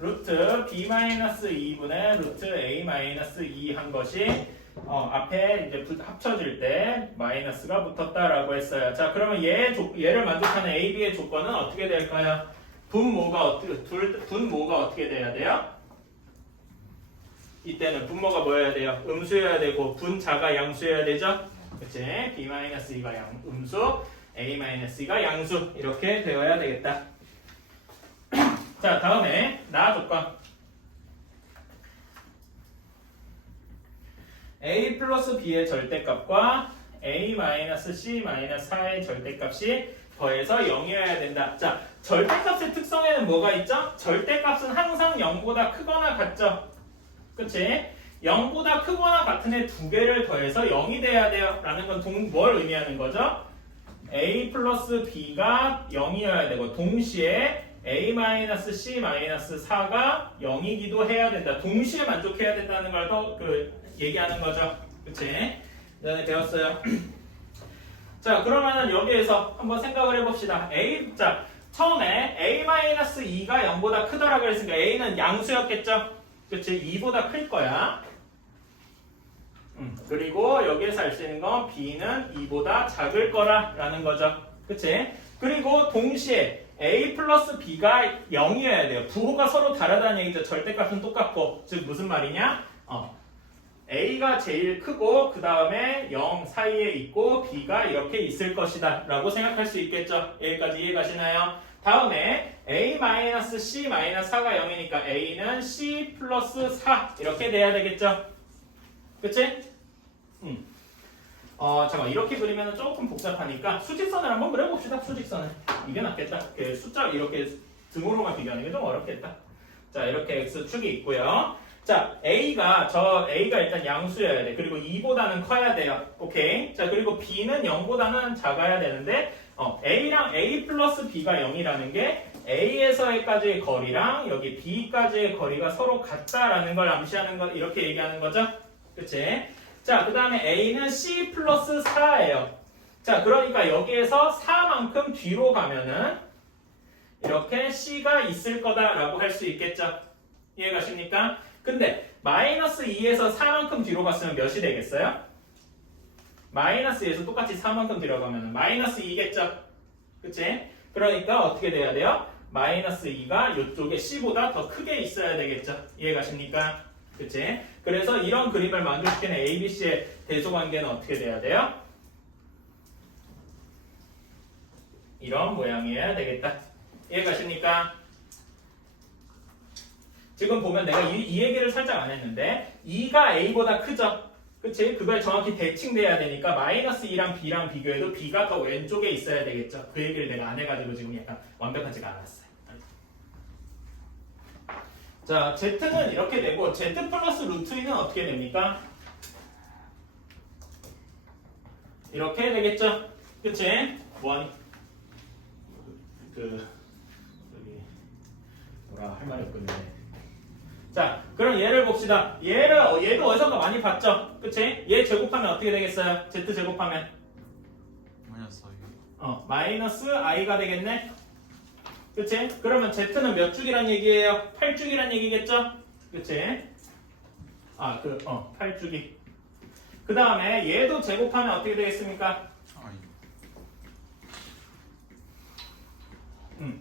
루트 b-2분의 루트 a-2 한 것이 앞에 이제 합쳐질 때 마이너스가 붙었다라고 했어요. 자, 그러면 얘를 만족하는 a, b의 조건은 어떻게 될까요? 분모가 어떻게 돼야 돼요? 이때는 분모가 뭐여야 돼요? 음수여야 되고 분자가 양수여야 되죠? 그치? b-2가 음수, a-2가 양수 이렇게 되어야 되겠다. 자, 다음에 나 조건 a 플러스 b의 절대값과 a-c-4의 절대값이 더해서 0이어야 된다. 자, 절대값의 특성에는 뭐가 있죠? 절대값은 항상 0보다 크거나 같죠? 그치? 0보다 크거나 같은 애 두 개를 더해서 0이 돼야 돼요. 라는 건 뭘 의미하는 거죠? a 플러스 b가 0이어야 되고 동시에 a-c-4가 0이기도 해야 된다. 동시에 만족해야 된다는 걸 더 얘기하는 거죠. 그치? 전에 배웠어요. 자, 그러면은 여기에서 한번 생각을 해봅시다. 자, 처음에 a-2가 0보다 크다라고 했으니까 a는 양수였겠죠? 그치? 2보다 클 거야. 그리고 여기에서 알 수 있는 건 b는 2보다 작을 거라는 거죠. 그치? 그리고 동시에 a 플러스 b가 0이어야 돼요. 부호가 서로 다르다는 얘기죠. 절대값은 똑같고. 즉 무슨 말이냐? a가 제일 크고 그 다음에 0 사이에 있고 b가 이렇게 있을 것이다 라고 생각할 수 있겠죠. 여기까지 이해 가시나요? 다음에 a-c-4가 0이니까 a는 c 플러스 4 이렇게 돼야 되겠죠. 그치? 잠깐 이렇게 그리면 조금 복잡하니까 수직선을 한번 그려봅시다. 수직선을. 이게 낫겠다. 숫자 이렇게 등으로만 비교하는 게 좀 어렵겠다. 자, 이렇게 x축이 있고요. 자, a가 일단 양수여야 돼. 그리고 2보다는 커야 돼요. 오케이. 자, 그리고 b는 0보다는 작아야 되는데 a랑 a 플러스 b가 0이라는 게 a에서까지의 거리랑 여기 b까지의 거리가 서로 같다라는 걸 암시하는 거 이렇게 얘기하는 거죠. 그치? 자, 그 다음에 a는 c 플러스 4예요. 자, 그러니까 여기에서 4만큼 뒤로 가면은 이렇게 c가 있을 거다라고 할 수 있겠죠. 이해 가십니까? 근데 마이너스 2에서 4만큼 뒤로 갔으면 몇이 되겠어요? 마이너스 2에서 똑같이 4만큼 뒤로 가면 마이너스 2겠죠? 그치? 그러니까 어떻게 돼야 돼요? 마이너스 2가 이쪽에 c보다 더 크게 있어야 되겠죠? 이해 가십니까? 그치? 그래서 이런 그림을 만족시키는 ABC의 대소관계는 어떻게 돼야 돼요? 이런 모양이어야 되겠다. 이해 가십니까? 지금 보면 내가 이 얘기를 살짝 안 했는데 2가 a보다 크죠? 그치? 그걸 정확히 대칭돼야 되니까 마이너스 2랑 b랑 비교해도 b가 더 왼쪽에 있어야 되겠죠? 그 얘기를 내가 안 해가지고 지금 약간 완벽하지가 않았어요. 자, z는 이렇게 되고 z 플러스 루트 2는 어떻게 됩니까? 이렇게 되겠죠? 그치? 여기 뭐라 할 말이 없거든요. 자, 그럼 얘를 봅시다. 얘도 어디선가 많이 봤죠? 그치? 얘 제곱하면 어떻게 되겠어요? z 제곱하면 마이너스 i가 되겠네? 그치? 그러면 z는 몇 쭉이란 얘기예요? 8쭉이란 얘기겠죠? 그치? 8쭉이. 그 다음에 얘도 제곱하면 어떻게 되겠습니까?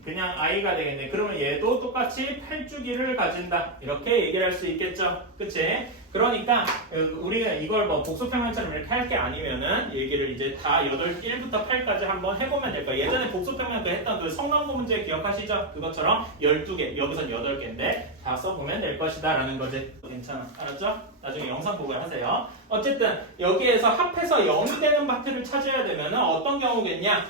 그냥 i가 되겠네. 그러면 얘도 똑같이 8주기를 가진다. 이렇게 얘기를 할 수 있겠죠. 그치? 그러니까 우리가 이걸 뭐 복소평면처럼 이렇게 할 게 아니면은 얘기를 이제 다 1부터 8까지 한번 해보면 될 거예요. 예전에 복소평면 했던 그 성남고 문제 기억하시죠? 그것처럼 12개, 여기선 8개인데 다 써보면 될 것이다 라는 거지. 괜찮아. 알았죠? 나중에 영상 보고 하세요. 어쨌든 여기에서 합해서 0이 되는 파트를 찾아야 되면은 어떤 경우겠냐?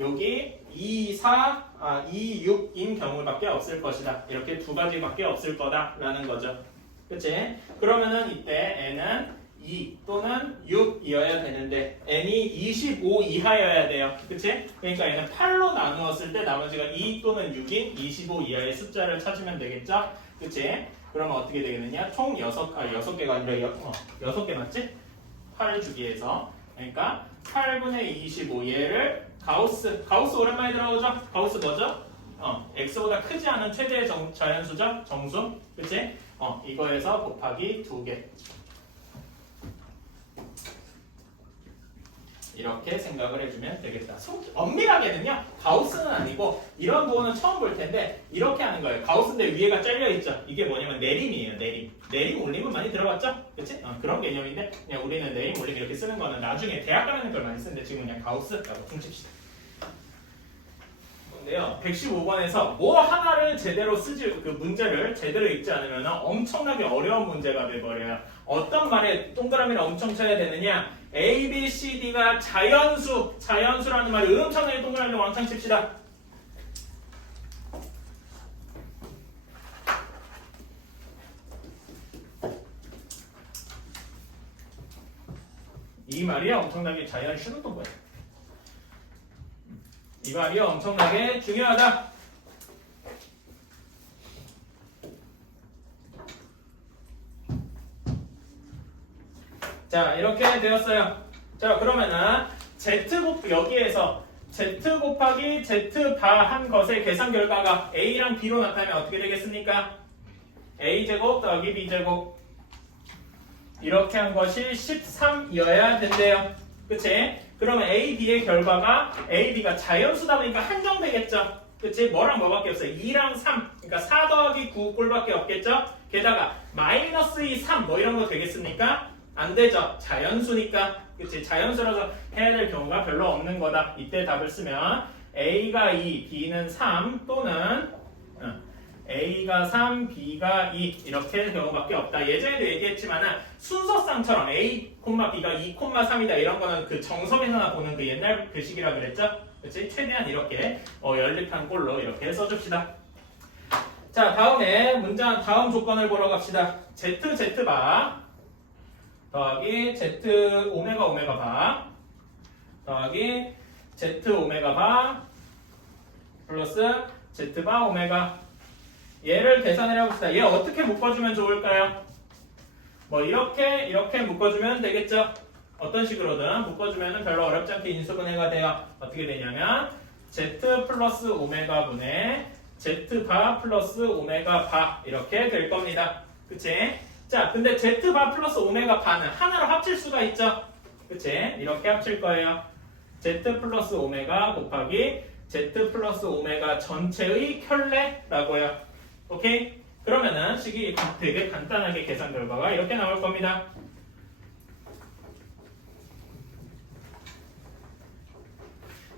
여기 2, 6인 경우밖에 없을 것이다. 이렇게 두 가지밖에 없을 거다라는 거죠. 그치? 그러면은 이때 n은 2 또는 6이어야 되는데 n이 25 이하여야 돼요. 그치? 그러니까 얘는 8로 나누었을 때 나머지가 2 또는 6인 25 이하의 숫자를 찾으면 되겠죠? 그치? 그러면 어떻게 되겠느냐? 총 6개가 아니라 6개 맞지? 8주기에서 그러니까 8분의 25 얘를 가우스 오랜만에 들어오죠? 가우스 뭐죠? x보다 크지 않은 최대의 자연수죠? 정수. 그치? 이거에서 곱하기 2개. 이렇게 생각을 해주면 되겠다. 엄밀하게는요, 가우스는 아니고 이런 부호는 처음 볼 텐데 이렇게 하는 거예요. 가우스인데 위에가 잘려 있죠. 이게 뭐냐면 내림이에요. 내림 올림은 많이 들어봤죠? 그치? 그런 개념인데 그냥 우리는 내림 올림 이렇게 쓰는 거는 나중에 대학 가면 걸 많이 쓰는데 지금 그냥 가우스라고 퉁칩시다. 근데요, 115번에서 뭐 하나를 제대로 그 문제를 제대로 읽지 않으면 엄청나게 어려운 문제가 돼버려요. 어떤 말에 동그라미를 엄청 쳐야 되느냐? A, B, C, D가 자연수라는 말이 엄청나게 동그라미를 왕창 칩시다. 이 말이 엄청나게 자연수는 또 뭐야? 이 말이 엄청나게 중요하다. 자, 이렇게 되었어요. 자, 그러면은 여기에서 Z 곱하기 Z 바한 것의 계산 결과가 A랑 B로 나타나면 어떻게 되겠습니까? A제곱 더하기 B제곱. 이렇게 한 것이 13이어야 된대요. 그치? 그러면 A, B의 결과가 A, B가 자연수다 보니까 한정되겠죠? 그치? 뭐랑 뭐밖에 없어요? 2랑 3. 그러니까 4 더하기 9 꼴밖에 없겠죠? 게다가 마이너스 2, 3 뭐 이런 거 되겠습니까? 안 되죠. 자연수니까. 그치? 자연수라서 해야 될 경우가 별로 없는 거다. 이때 답을 쓰면 A가 2, B는 3 또는 A가 3, B가 2 이렇게 경우밖에 없다. 예전에도 얘기했지만은 순서상처럼 A, B가 2, 3이다 이런 거는 그 정석에서나 보는 그 옛날 그 식이라 그랬죠? 그치? 최대한 이렇게 연립한 꼴로 이렇게 써줍시다. 자, 다음 조건을 보러 갑시다. ZZ바 더하기 Z 오메가 바 더하기 Z 오메가 바 플러스 Z 바 오메가. 얘를 계산을 해봅시다. 얘 어떻게 묶어주면 좋을까요? 뭐 이렇게 묶어주면 되겠죠? 어떤 식으로든 묶어주면 별로 어렵지 않게 인수분해가 돼요. 어떻게 되냐면 Z 플러스 오메가 분의 Z 바 플러스 오메가 바 이렇게 될 겁니다. 그치? 자, 근데 Z 바 플러스 오메가 바는 하나로 합칠 수가 있죠? 그치? 이렇게 합칠 거예요. Z 플러스 오메가 곱하기 Z 플러스 오메가 전체의 켤레라고요. 오케이? 그러면은 식이 되게 간단하게 계산 결과가 이렇게 나올 겁니다.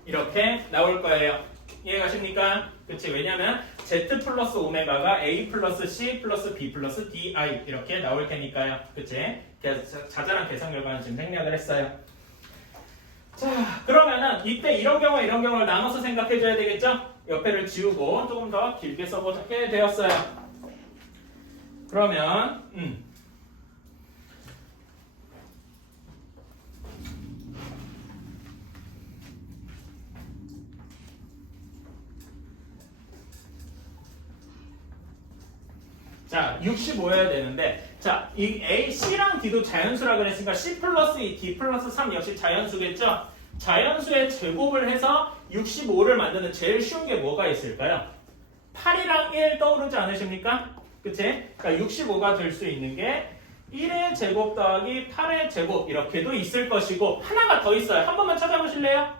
이렇게 나올 거예요. 이해가십니까? 그치? 왜냐면 Z 플러스 오메가가 A 플러스 C 플러스 B 플러스 DI 이렇게 나올 테니까요. 그치? 자잘한 계산 결과는 지금 생략을 했어요. 자, 그러면은 이때 이런 경우를 나눠서 생각해 줘야 되겠죠? 옆에를 지우고 조금 더 길게 써보게 되었어요. 그러면 자, 65여야 되는데 자, 이 A, C랑 D도 자연수라 그랬으니까 C 플러스 2, D 플러스 3 역시 자연수겠죠? 자연수의 제곱을 해서 65를 만드는 제일 쉬운 게 뭐가 있을까요? 8이랑 1 떠오르지 않으십니까? 그치? 그러니까 65가 될 수 있는 게 1의 제곱 더하기 8의 제곱 이렇게도 있을 것이고 하나가 더 있어요. 한 번만 찾아보실래요?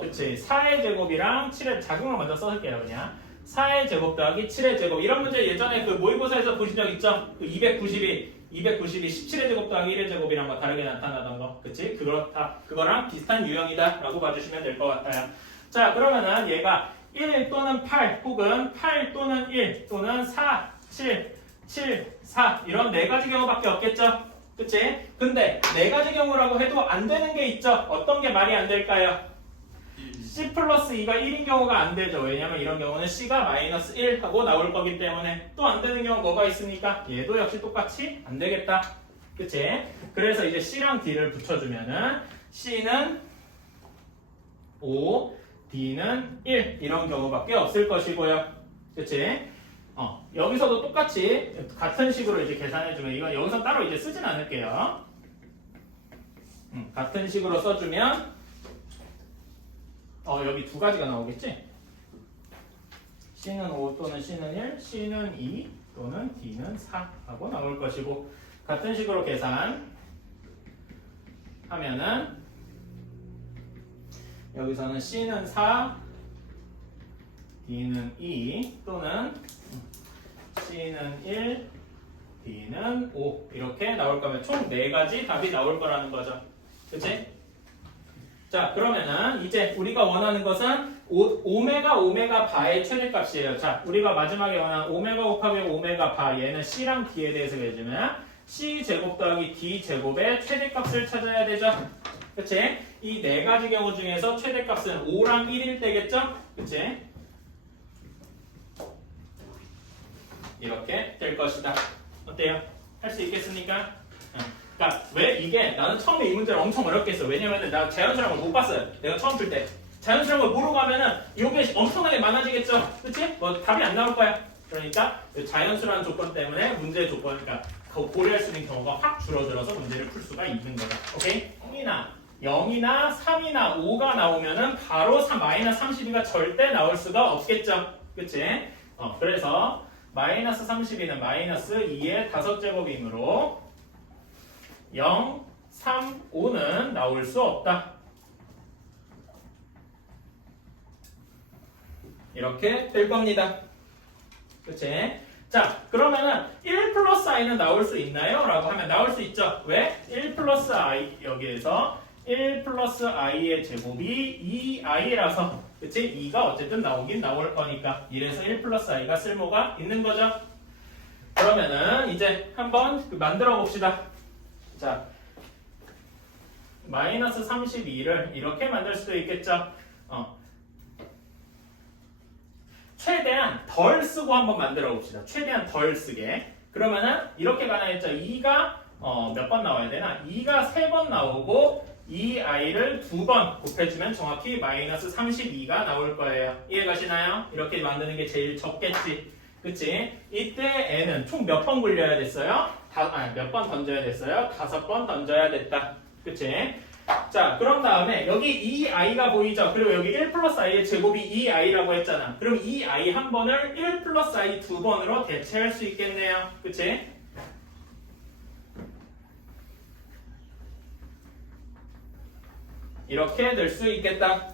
그치. 4의 제곱이랑 7의 작은 걸 먼저 써줄게요. 그냥 4의 제곱 더하기 7의 제곱 이런 문제 예전에 그 모의고사에서 보신 적 있죠? 그 292 17의 제곱 더하기 1의 제곱이랑 뭐 다르게 나타나던 거. 그치? 그거랑 비슷한 유형이다 라고 봐주시면 될 것 같아요. 자, 그러면은 얘가 1 또는 8 혹은 8 또는 1 또는 4, 7, 4 이런 네 가지 경우밖에 없겠죠? 그치? 근데 네 가지 경우라고 해도 안 되는 게 있죠? 어떤 게 말이 안 될까요? C 플러스 2가 1인 경우가 안 되죠. 왜냐면 이런 경우는 C가 마이너스 1 하고 나올 거기 때문에 또 안 되는 경우 뭐가 있습니까? 얘도 역시 똑같이 안 되겠다. 그치? 그래서 이제 C랑 D를 붙여주면은 C는 5, D는 1 이런 경우밖에 없을 것이고요. 그치? 여기서도 똑같이 같은 식으로 이제 계산해주면 이건 여기서 따로 이제 쓰진 않을게요. 같은 식으로 써주면 여기 두 가지가 나오겠지? C는 5 또는 C는 1, C는 2 또는 D는 4 하고 나올 것이고 같은 식으로 계산하면은 여기서는 C는 4, D는 2 또는 C는 1, D는 5 이렇게 나올 거면 총 4가지 답이 나올 거라는 거죠. 그치? 자, 그러면은 이제 우리가 원하는 것은 오메가 바의 최대값이에요. 자, 우리가 마지막에 원하는 오메가 곱하기 오메가 바 얘는 C랑 D에 대해서 해주면 C 제곱 더하기 D 제곱의 최대값을 찾아야 되죠. 그치? 이 네 가지 경우 중에서 최대값은 5랑 1일 때겠죠? 그치? 이렇게 될 것이다. 어때요? 할 수 있겠습니까? 그러니까 왜 이게 나는 처음에 이 문제를 엄청 어렵게 했어. 왜냐면은 나 자연수라는 걸 못 봤어요. 내가 처음 풀 때. 자연수라는 걸 모르고 하면은 이게 엄청나게 많아지겠죠? 그치? 뭐 답이 안 나올 거야. 그러니까 자연수라는 조건 때문에 문제의 조건, 그러니까 고려할 수 있는 경우가 확 줄어들어서 문제를 풀 수가 있는 거다. 오케이? 0이나 3이나 5가 나오면은 바로 마이너스 32가 절대 나올 수가 없겠죠. 그치? 그래서 마이너스 32는 마이너스 2의 5제곱이므로 0, 3, 5는 나올 수 없다. 이렇게 될 겁니다. 그치? 자, 그러면은 1 플러스 i는 나올 수 있나요? 라고 하면 나올 수 있죠. 왜? 1 플러스 i, 여기에서 1 플러스 i의 제곱이 2i라서, 그치? 2가 어쨌든 나오긴 나올 거니까. 이래서 1 플러스 i가 쓸모가 있는 거죠. 그러면은 이제 한번 만들어 봅시다. 자, 마이너스 32를 이렇게 만들 수도 있겠죠. 최대한 덜 쓰고 한번 만들어 봅시다. 최대한 덜 쓰게. 그러면은 이렇게 가능했죠. 2가 몇 번 나와야 되나? 2가 3번 나오고 2i를 2번 곱해주면 정확히 마이너스 32가 나올 거예요. 이해가시나요? 이렇게 만드는 게 제일 적겠지. 그치? 이때 n은 총 몇 번 굴려야 됐어요? 몇 번 던져야 됐어요? 5번 던져야 됐다. 그치? 자, 그런 다음에 여기 2i가 보이죠? 그리고 여기 1 플러스 i의 제곱이 2i라고 했잖아. 그럼 2i 한 번을 1 플러스 i 2번으로 대체할 수 있겠네요. 그치? 이렇게 될 수 있겠다.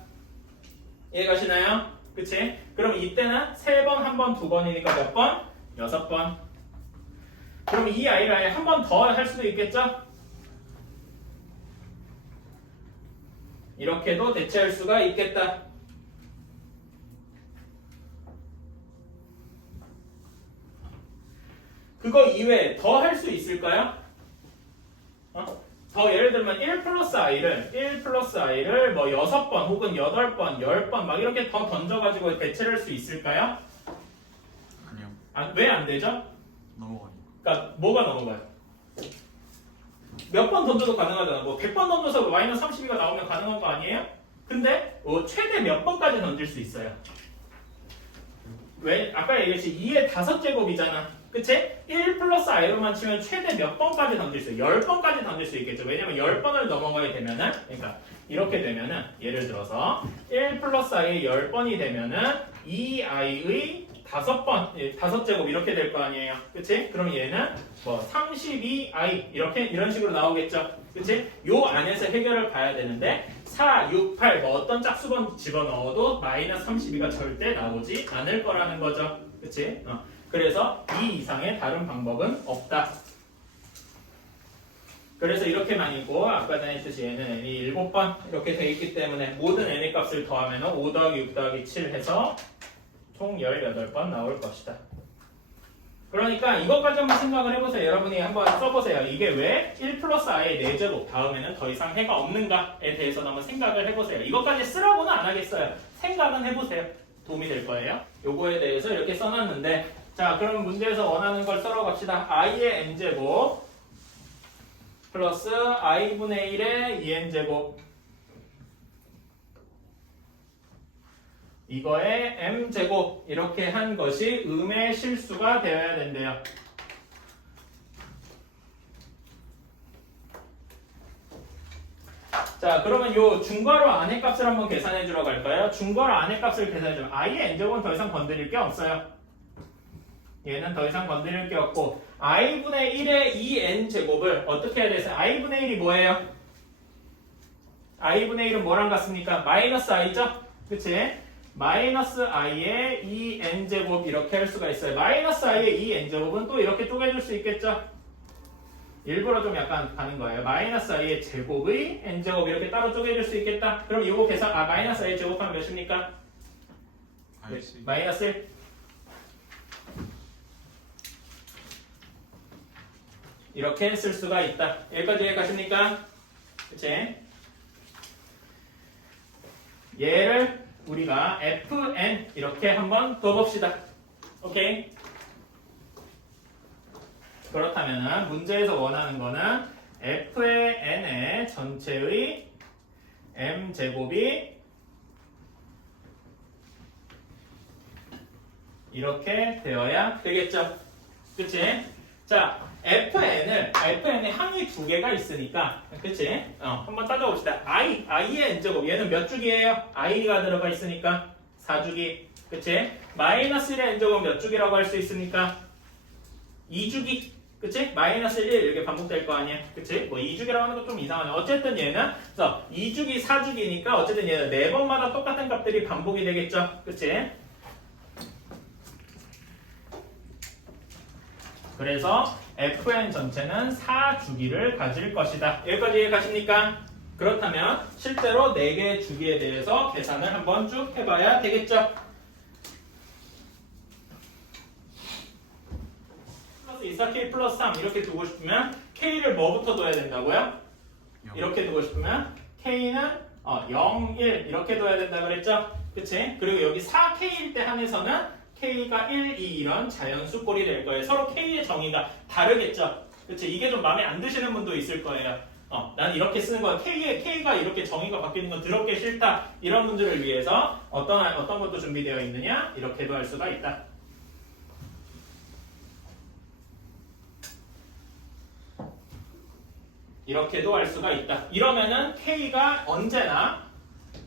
이해가시나요? 그치? 그럼 이때는 3번, 1번, 2번이니까 몇 번? 6번. 그럼 2i를 한 번 더 할 수도 있겠죠? 이렇게도 대체할 수가 있겠다. 그거 이외에 더 할 수 있을까요? 더 예를 들면 1 플러스 i를 뭐 6번 혹은 8번, 10번 막 이렇게 더 던져가지고 대체할 수 있을까요? 아니요. 왜 안 되죠? 넘어가니까. 그러니까 뭐가 넘어가요? 몇 번 던져도 가능하잖아. 뭐 100번 던져서 마이너스 32가 나오면 가능한 거 아니에요? 근데 최대 몇 번까지 던질 수 있어요? 왜? 아까 얘기했지 2의 5제곱이잖아. 그치? 1 플러스 i로만 치면 최대 몇 번까지 던질 수 있어요? 10번까지 던질 수 있겠죠. 왜냐면 10번을 넘어가게 되면은, 그러니까 이렇게 되면은 예를 들어서 1 플러스 i의 10번이 되면은 2i의 5번, 5제곱 이렇게 될 거 아니에요. 그치? 그럼 얘는 뭐 32i 이런 식으로 나오겠죠. 그치? 요 안에서 해결을 봐야 되는데 4, 6, 8 뭐 어떤 짝수번 집어넣어도 마이너스 32가 절대 나오지 않을 거라는 거죠. 그치? 그래서 이 이상의 다른 방법은 없다. 그래서 이렇게만 있고 아까 전에 했듯이 얘는 n이 7번 이렇게 돼 있기 때문에 모든 n의 값을 더하면 5 더하기 6 더하기 7 해서 총 18번 나올 것이다. 그러니까 이것까지 한번 생각을 해보세요. 여러분이 한번 써보세요. 이게 왜 1 플러스 i의 4제곱 다음에는 더 이상 해가 없는가에 대해서 한번 생각을 해보세요. 이것까지 쓰라고는 안 하겠어요. 생각은 해보세요. 도움이 될 거예요. 요거에 대해서 이렇게 써놨는데 자 그럼 문제에서 원하는 걸 썰어 갑시다. i의 n제곱 플러스 i분의 1의 2n제곱 이거의 m제곱 이렇게 한 것이 음의 실수가 되어야 된대요. 자 그러면 요 중괄호 안의 값을 한번 계산해 주러 갈까요? 중괄호 안의 값을 계산해 주면 i의 n제곱은 더 이상 건드릴 게 없어요. 얘는 더 이상 건드릴 게 없고 i분의 1의 2n제곱을 어떻게 해야 되세요? i분의 1이 뭐예요? i분의 1은 뭐랑 같습니까? 마이너스 i죠? 그치? 마이너스 i의 2n제곱 이렇게 할 수가 있어요. 마이너스 i의 2n제곱은 또 이렇게 쪼개줄 수 있겠죠? 일부러 좀 약간 가는 거예요. 마이너스 i의 제곱의 n제곱 이렇게 따로 쪼개줄 수 있겠다. 그럼 이거 계산 마이너스 i의 제곱하면 몇입니까? 마이너스 1. 이렇게 쓸 수가 있다. 여기까지 이해가십니까? 그치? 얘를 우리가 fn 이렇게 한번 둬봅시다. 오케이? 그렇다면 문제에서 원하는 거는 f의 n의 전체의 m제곱이 이렇게 되어야 되겠죠. 그치? 자 fn에 항이 두 개가 있으니까, 그치? 한번 따져봅시다. i의 n제곱, 얘는 몇 주기예요? i가 들어가 있으니까 4주기, 그치? 마이너스 1의 n제곱 몇 주기라고 할 수 있습니까? 2주기, 그치? 마이너스 1 이렇게 반복될 거 아니야, 그치? 뭐 2주기라고 하는 건 좀 이상하네. 어쨌든 얘는, 그래서 2주기, 4주기니까 어쨌든 얘는 4번마다 똑같은 값들이 반복이 되겠죠, 그치? 그래서 fn 전체는 4주기를 가질 것이다. 여기까지 이해가십니까? 그렇다면 실제로 4개의 주기에 대해서 계산을 한번 쭉 해봐야 되겠죠. 플러스 24k 플러스 3 이렇게 두고 싶으면 k를 뭐부터 둬야 된다고요? 이렇게 두고 싶으면 k는 0, 1 이렇게 둬야 된다 그랬죠? 그치? 그리고 여기 4k일 때 한해서는 k가 1, 2 이런 자연수 꼴이 될 거예요. 서로 k의 정의가 다르겠죠? 그치? 이게 좀 마음에 안 드시는 분도 있을 거예요. 난 이렇게 쓰는 거야. k가 이렇게 정의가 바뀌는 건 더럽게 싫다. 이런 분들을 위해서 어떤 것도 준비되어 있느냐? 이렇게도 할 수가 있다. 이렇게도 할 수가 있다. 이러면은 k가 언제나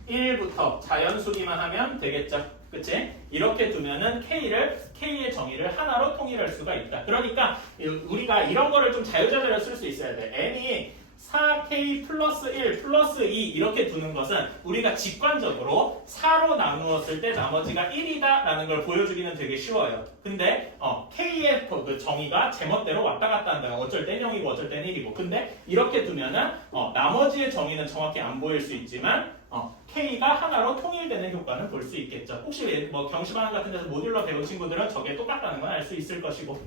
1부터 자연수기만 하면 되겠죠. 그치? 이렇게 두면은 k의 정의를 하나로 통일할 수가 있다. 그러니까 우리가 이런 거를 좀 자유자재로 쓸 수 있어야 돼. n이 4k 플러스 1 플러스 2 이렇게 두는 것은 우리가 직관적으로 4로 나누었을 때 나머지가 1이다 라는 걸 보여주기는 되게 쉬워요. 근데 k의 그 정의가 제멋대로 왔다 갔다 한다. 어쩔 땐 0이고 어쩔 땐 1이고. 근데 이렇게 두면은 나머지의 정의는 정확히 안 보일 수 있지만 k가 하나로 통일되는 효과는 볼 수 있겠죠. 혹시 뭐 경시반환 같은 데서 모듈러 배운 친구들은 저게 똑같다는 건 알 수 있을 것이고.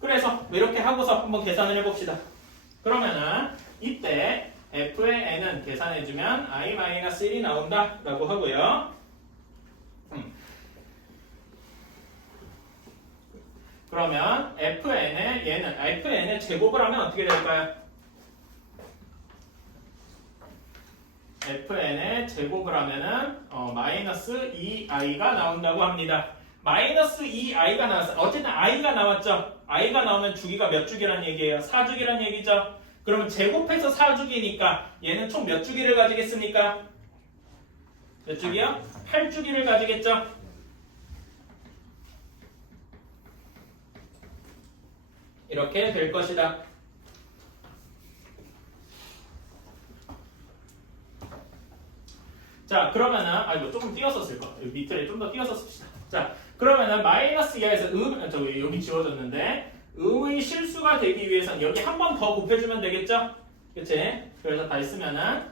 그래서 이렇게 하고서 한번 계산을 해봅시다. 그러면은 이때 f의 n은 계산해주면 i-1이 나온다 라고 하고요. 그러면 fn의 제곱을 하면 어떻게 될까요? fn의 제곱을 하면은 마이너스 2i가 나온다고 합니다. 마이너스 2i가 나왔어. 어쨌든 i가 나왔죠. i가 나오면 주기가 몇 주기란 얘기예요? 4주기란 얘기죠. 그러면 제곱해서 4주기니까 얘는 총 몇 주기를 가지겠습니까? 몇 주기요? 8주기를 가지겠죠. 이렇게 될 것이다. 자, 그러면은 조금 띄었었을 거. 밑에 좀 더 띄어서 씁시다. 자, 그러면은 마이너스 이하에서 여기 지워졌는데 음의 실수가 되기 위해서는 여기 한 번 더 곱해주면 되겠죠? 그치? 그래서 다시 쓰면은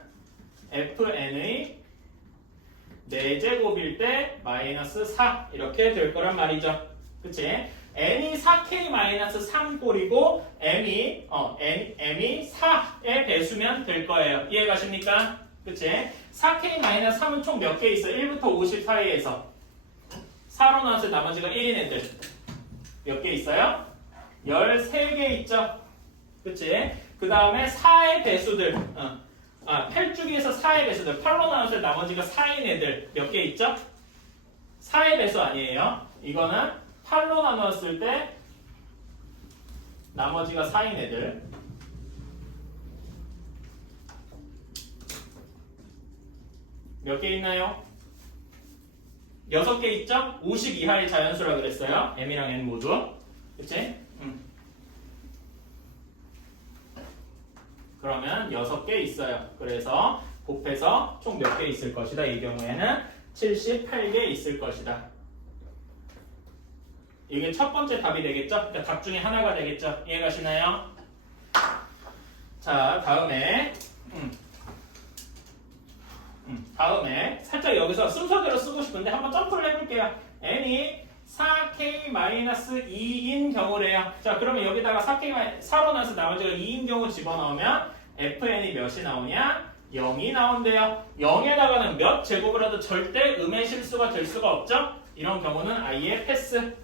fn의 4제곱일 때 마이너스 4 이렇게 될 거란 말이죠. 그치? n이 4k-3꼴이고 m이 4의 배수면 될 거예요. 이해 가십니까? 그치? 4k-3은 총 몇 개 있어? 1부터 50 사이에서 4로 나왔을 때 나머지가 1인 애들 몇 개 있어요? 13개 있죠? 그치? 그 다음에 4의 배수들 8주기에서 4의 배수들 8로 나왔을 때 나머지가 4인 애들 몇 개 있죠? 4의 배수 아니에요? 이거는 8로 나눴을 때 나머지가 4인 애들 몇 개 있나요? 6개 있죠? 50 이하의 자연수라 그랬어요. m이랑 n 모두. 그치? 그러면 6개 있어요. 그래서 곱해서 총 몇 개 있을 것이다. 이 경우에는 78개 있을 것이다. 이게 첫 번째 답이 되겠죠? 그러니까 답 중에 하나가 되겠죠? 이해가시나요? 자, 다음에 살짝 여기서 순서대로 쓰고 싶은데 한번 점프를 해볼게요. n이 4k-2인 경우래요. 자, 그러면 여기다가 4로 나서 나머지가 2인 경우 집어넣으면 fn이 몇이 나오냐? 0이 나온대요. 0에다가는 몇 제곱을 해도 절대 음의 실수가 될 수가 없죠? 이런 경우는 i의 패스.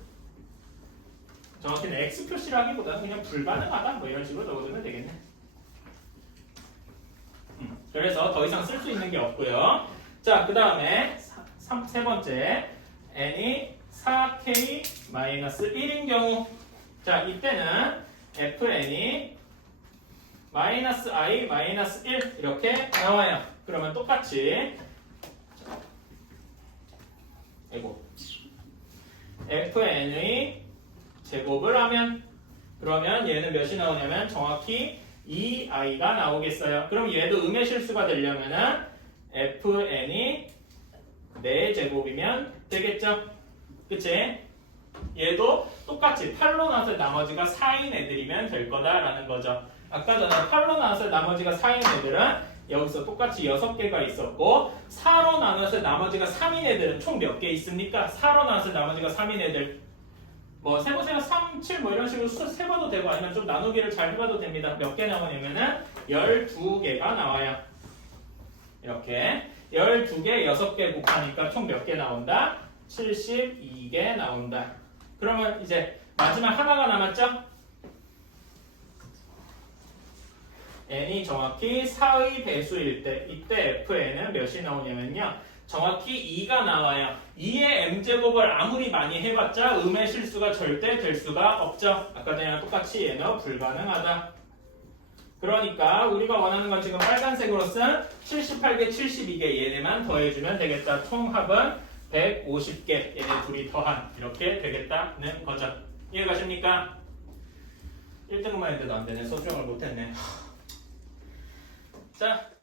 정확히는 x 표시를 하기보다는 그냥 불가능하다 뭐 이런 식으로 적어주면 되겠네. 그래서 더 이상 쓸 수 있는 게 없고요. 자, 그 다음에 세 번째 n이 4k-1인 경우 자, 이때는 fn이 마이너스 i 마이너스 1 이렇게 나와요. 그러면 똑같이 fn의 제곱을 하면 그러면 얘는 몇이 나오냐면 정확히 2i가 나오겠어요. 그럼 얘도 음의 실수가 되려면은 fn이 4제곱이면 되겠죠? 그치? 얘도 똑같이 8로 나왔을 나머지가 4인 애들이면 될 거다라는 거죠. 아까 전에 8로 나왔을 나머지가 4인 애들은 여기서 똑같이 6개가 있었고 4로 나눴을 나머지가 3인 애들은 총 몇 개 있습니까? 4로 나눴을 나머지가 3인 애들 뭐 세보세요. 3, 7 뭐 이런 식으로 수 세봐도 되고 아니면 좀 나누기를 잘 해봐도 됩니다. 몇 개 나오냐면은 12개가 나와요. 이렇게 12개 6개 곱하니까 총 몇 개 나온다? 72개 나온다. 그러면 이제 마지막 하나가 남았죠? n이 정확히 4의 배수일 때 이때 fn은 몇이 나오냐면요. 정확히 2가 나와요. 2의 m제곱을 아무리 많이 해봤자 음의 실수가 절대 될 수가 없죠. 아까 전에 똑같이 얘는 불가능하다. 그러니까 우리가 원하는 건 지금 빨간색으로 쓴 78개, 72개 얘네만 더해주면 되겠다. 총합은 150개 얘네 둘이 더한 이렇게 되겠다는 거죠. 이해가십니까? 1등급만 했는데도 안 되네. 소수형을 못했네. 자.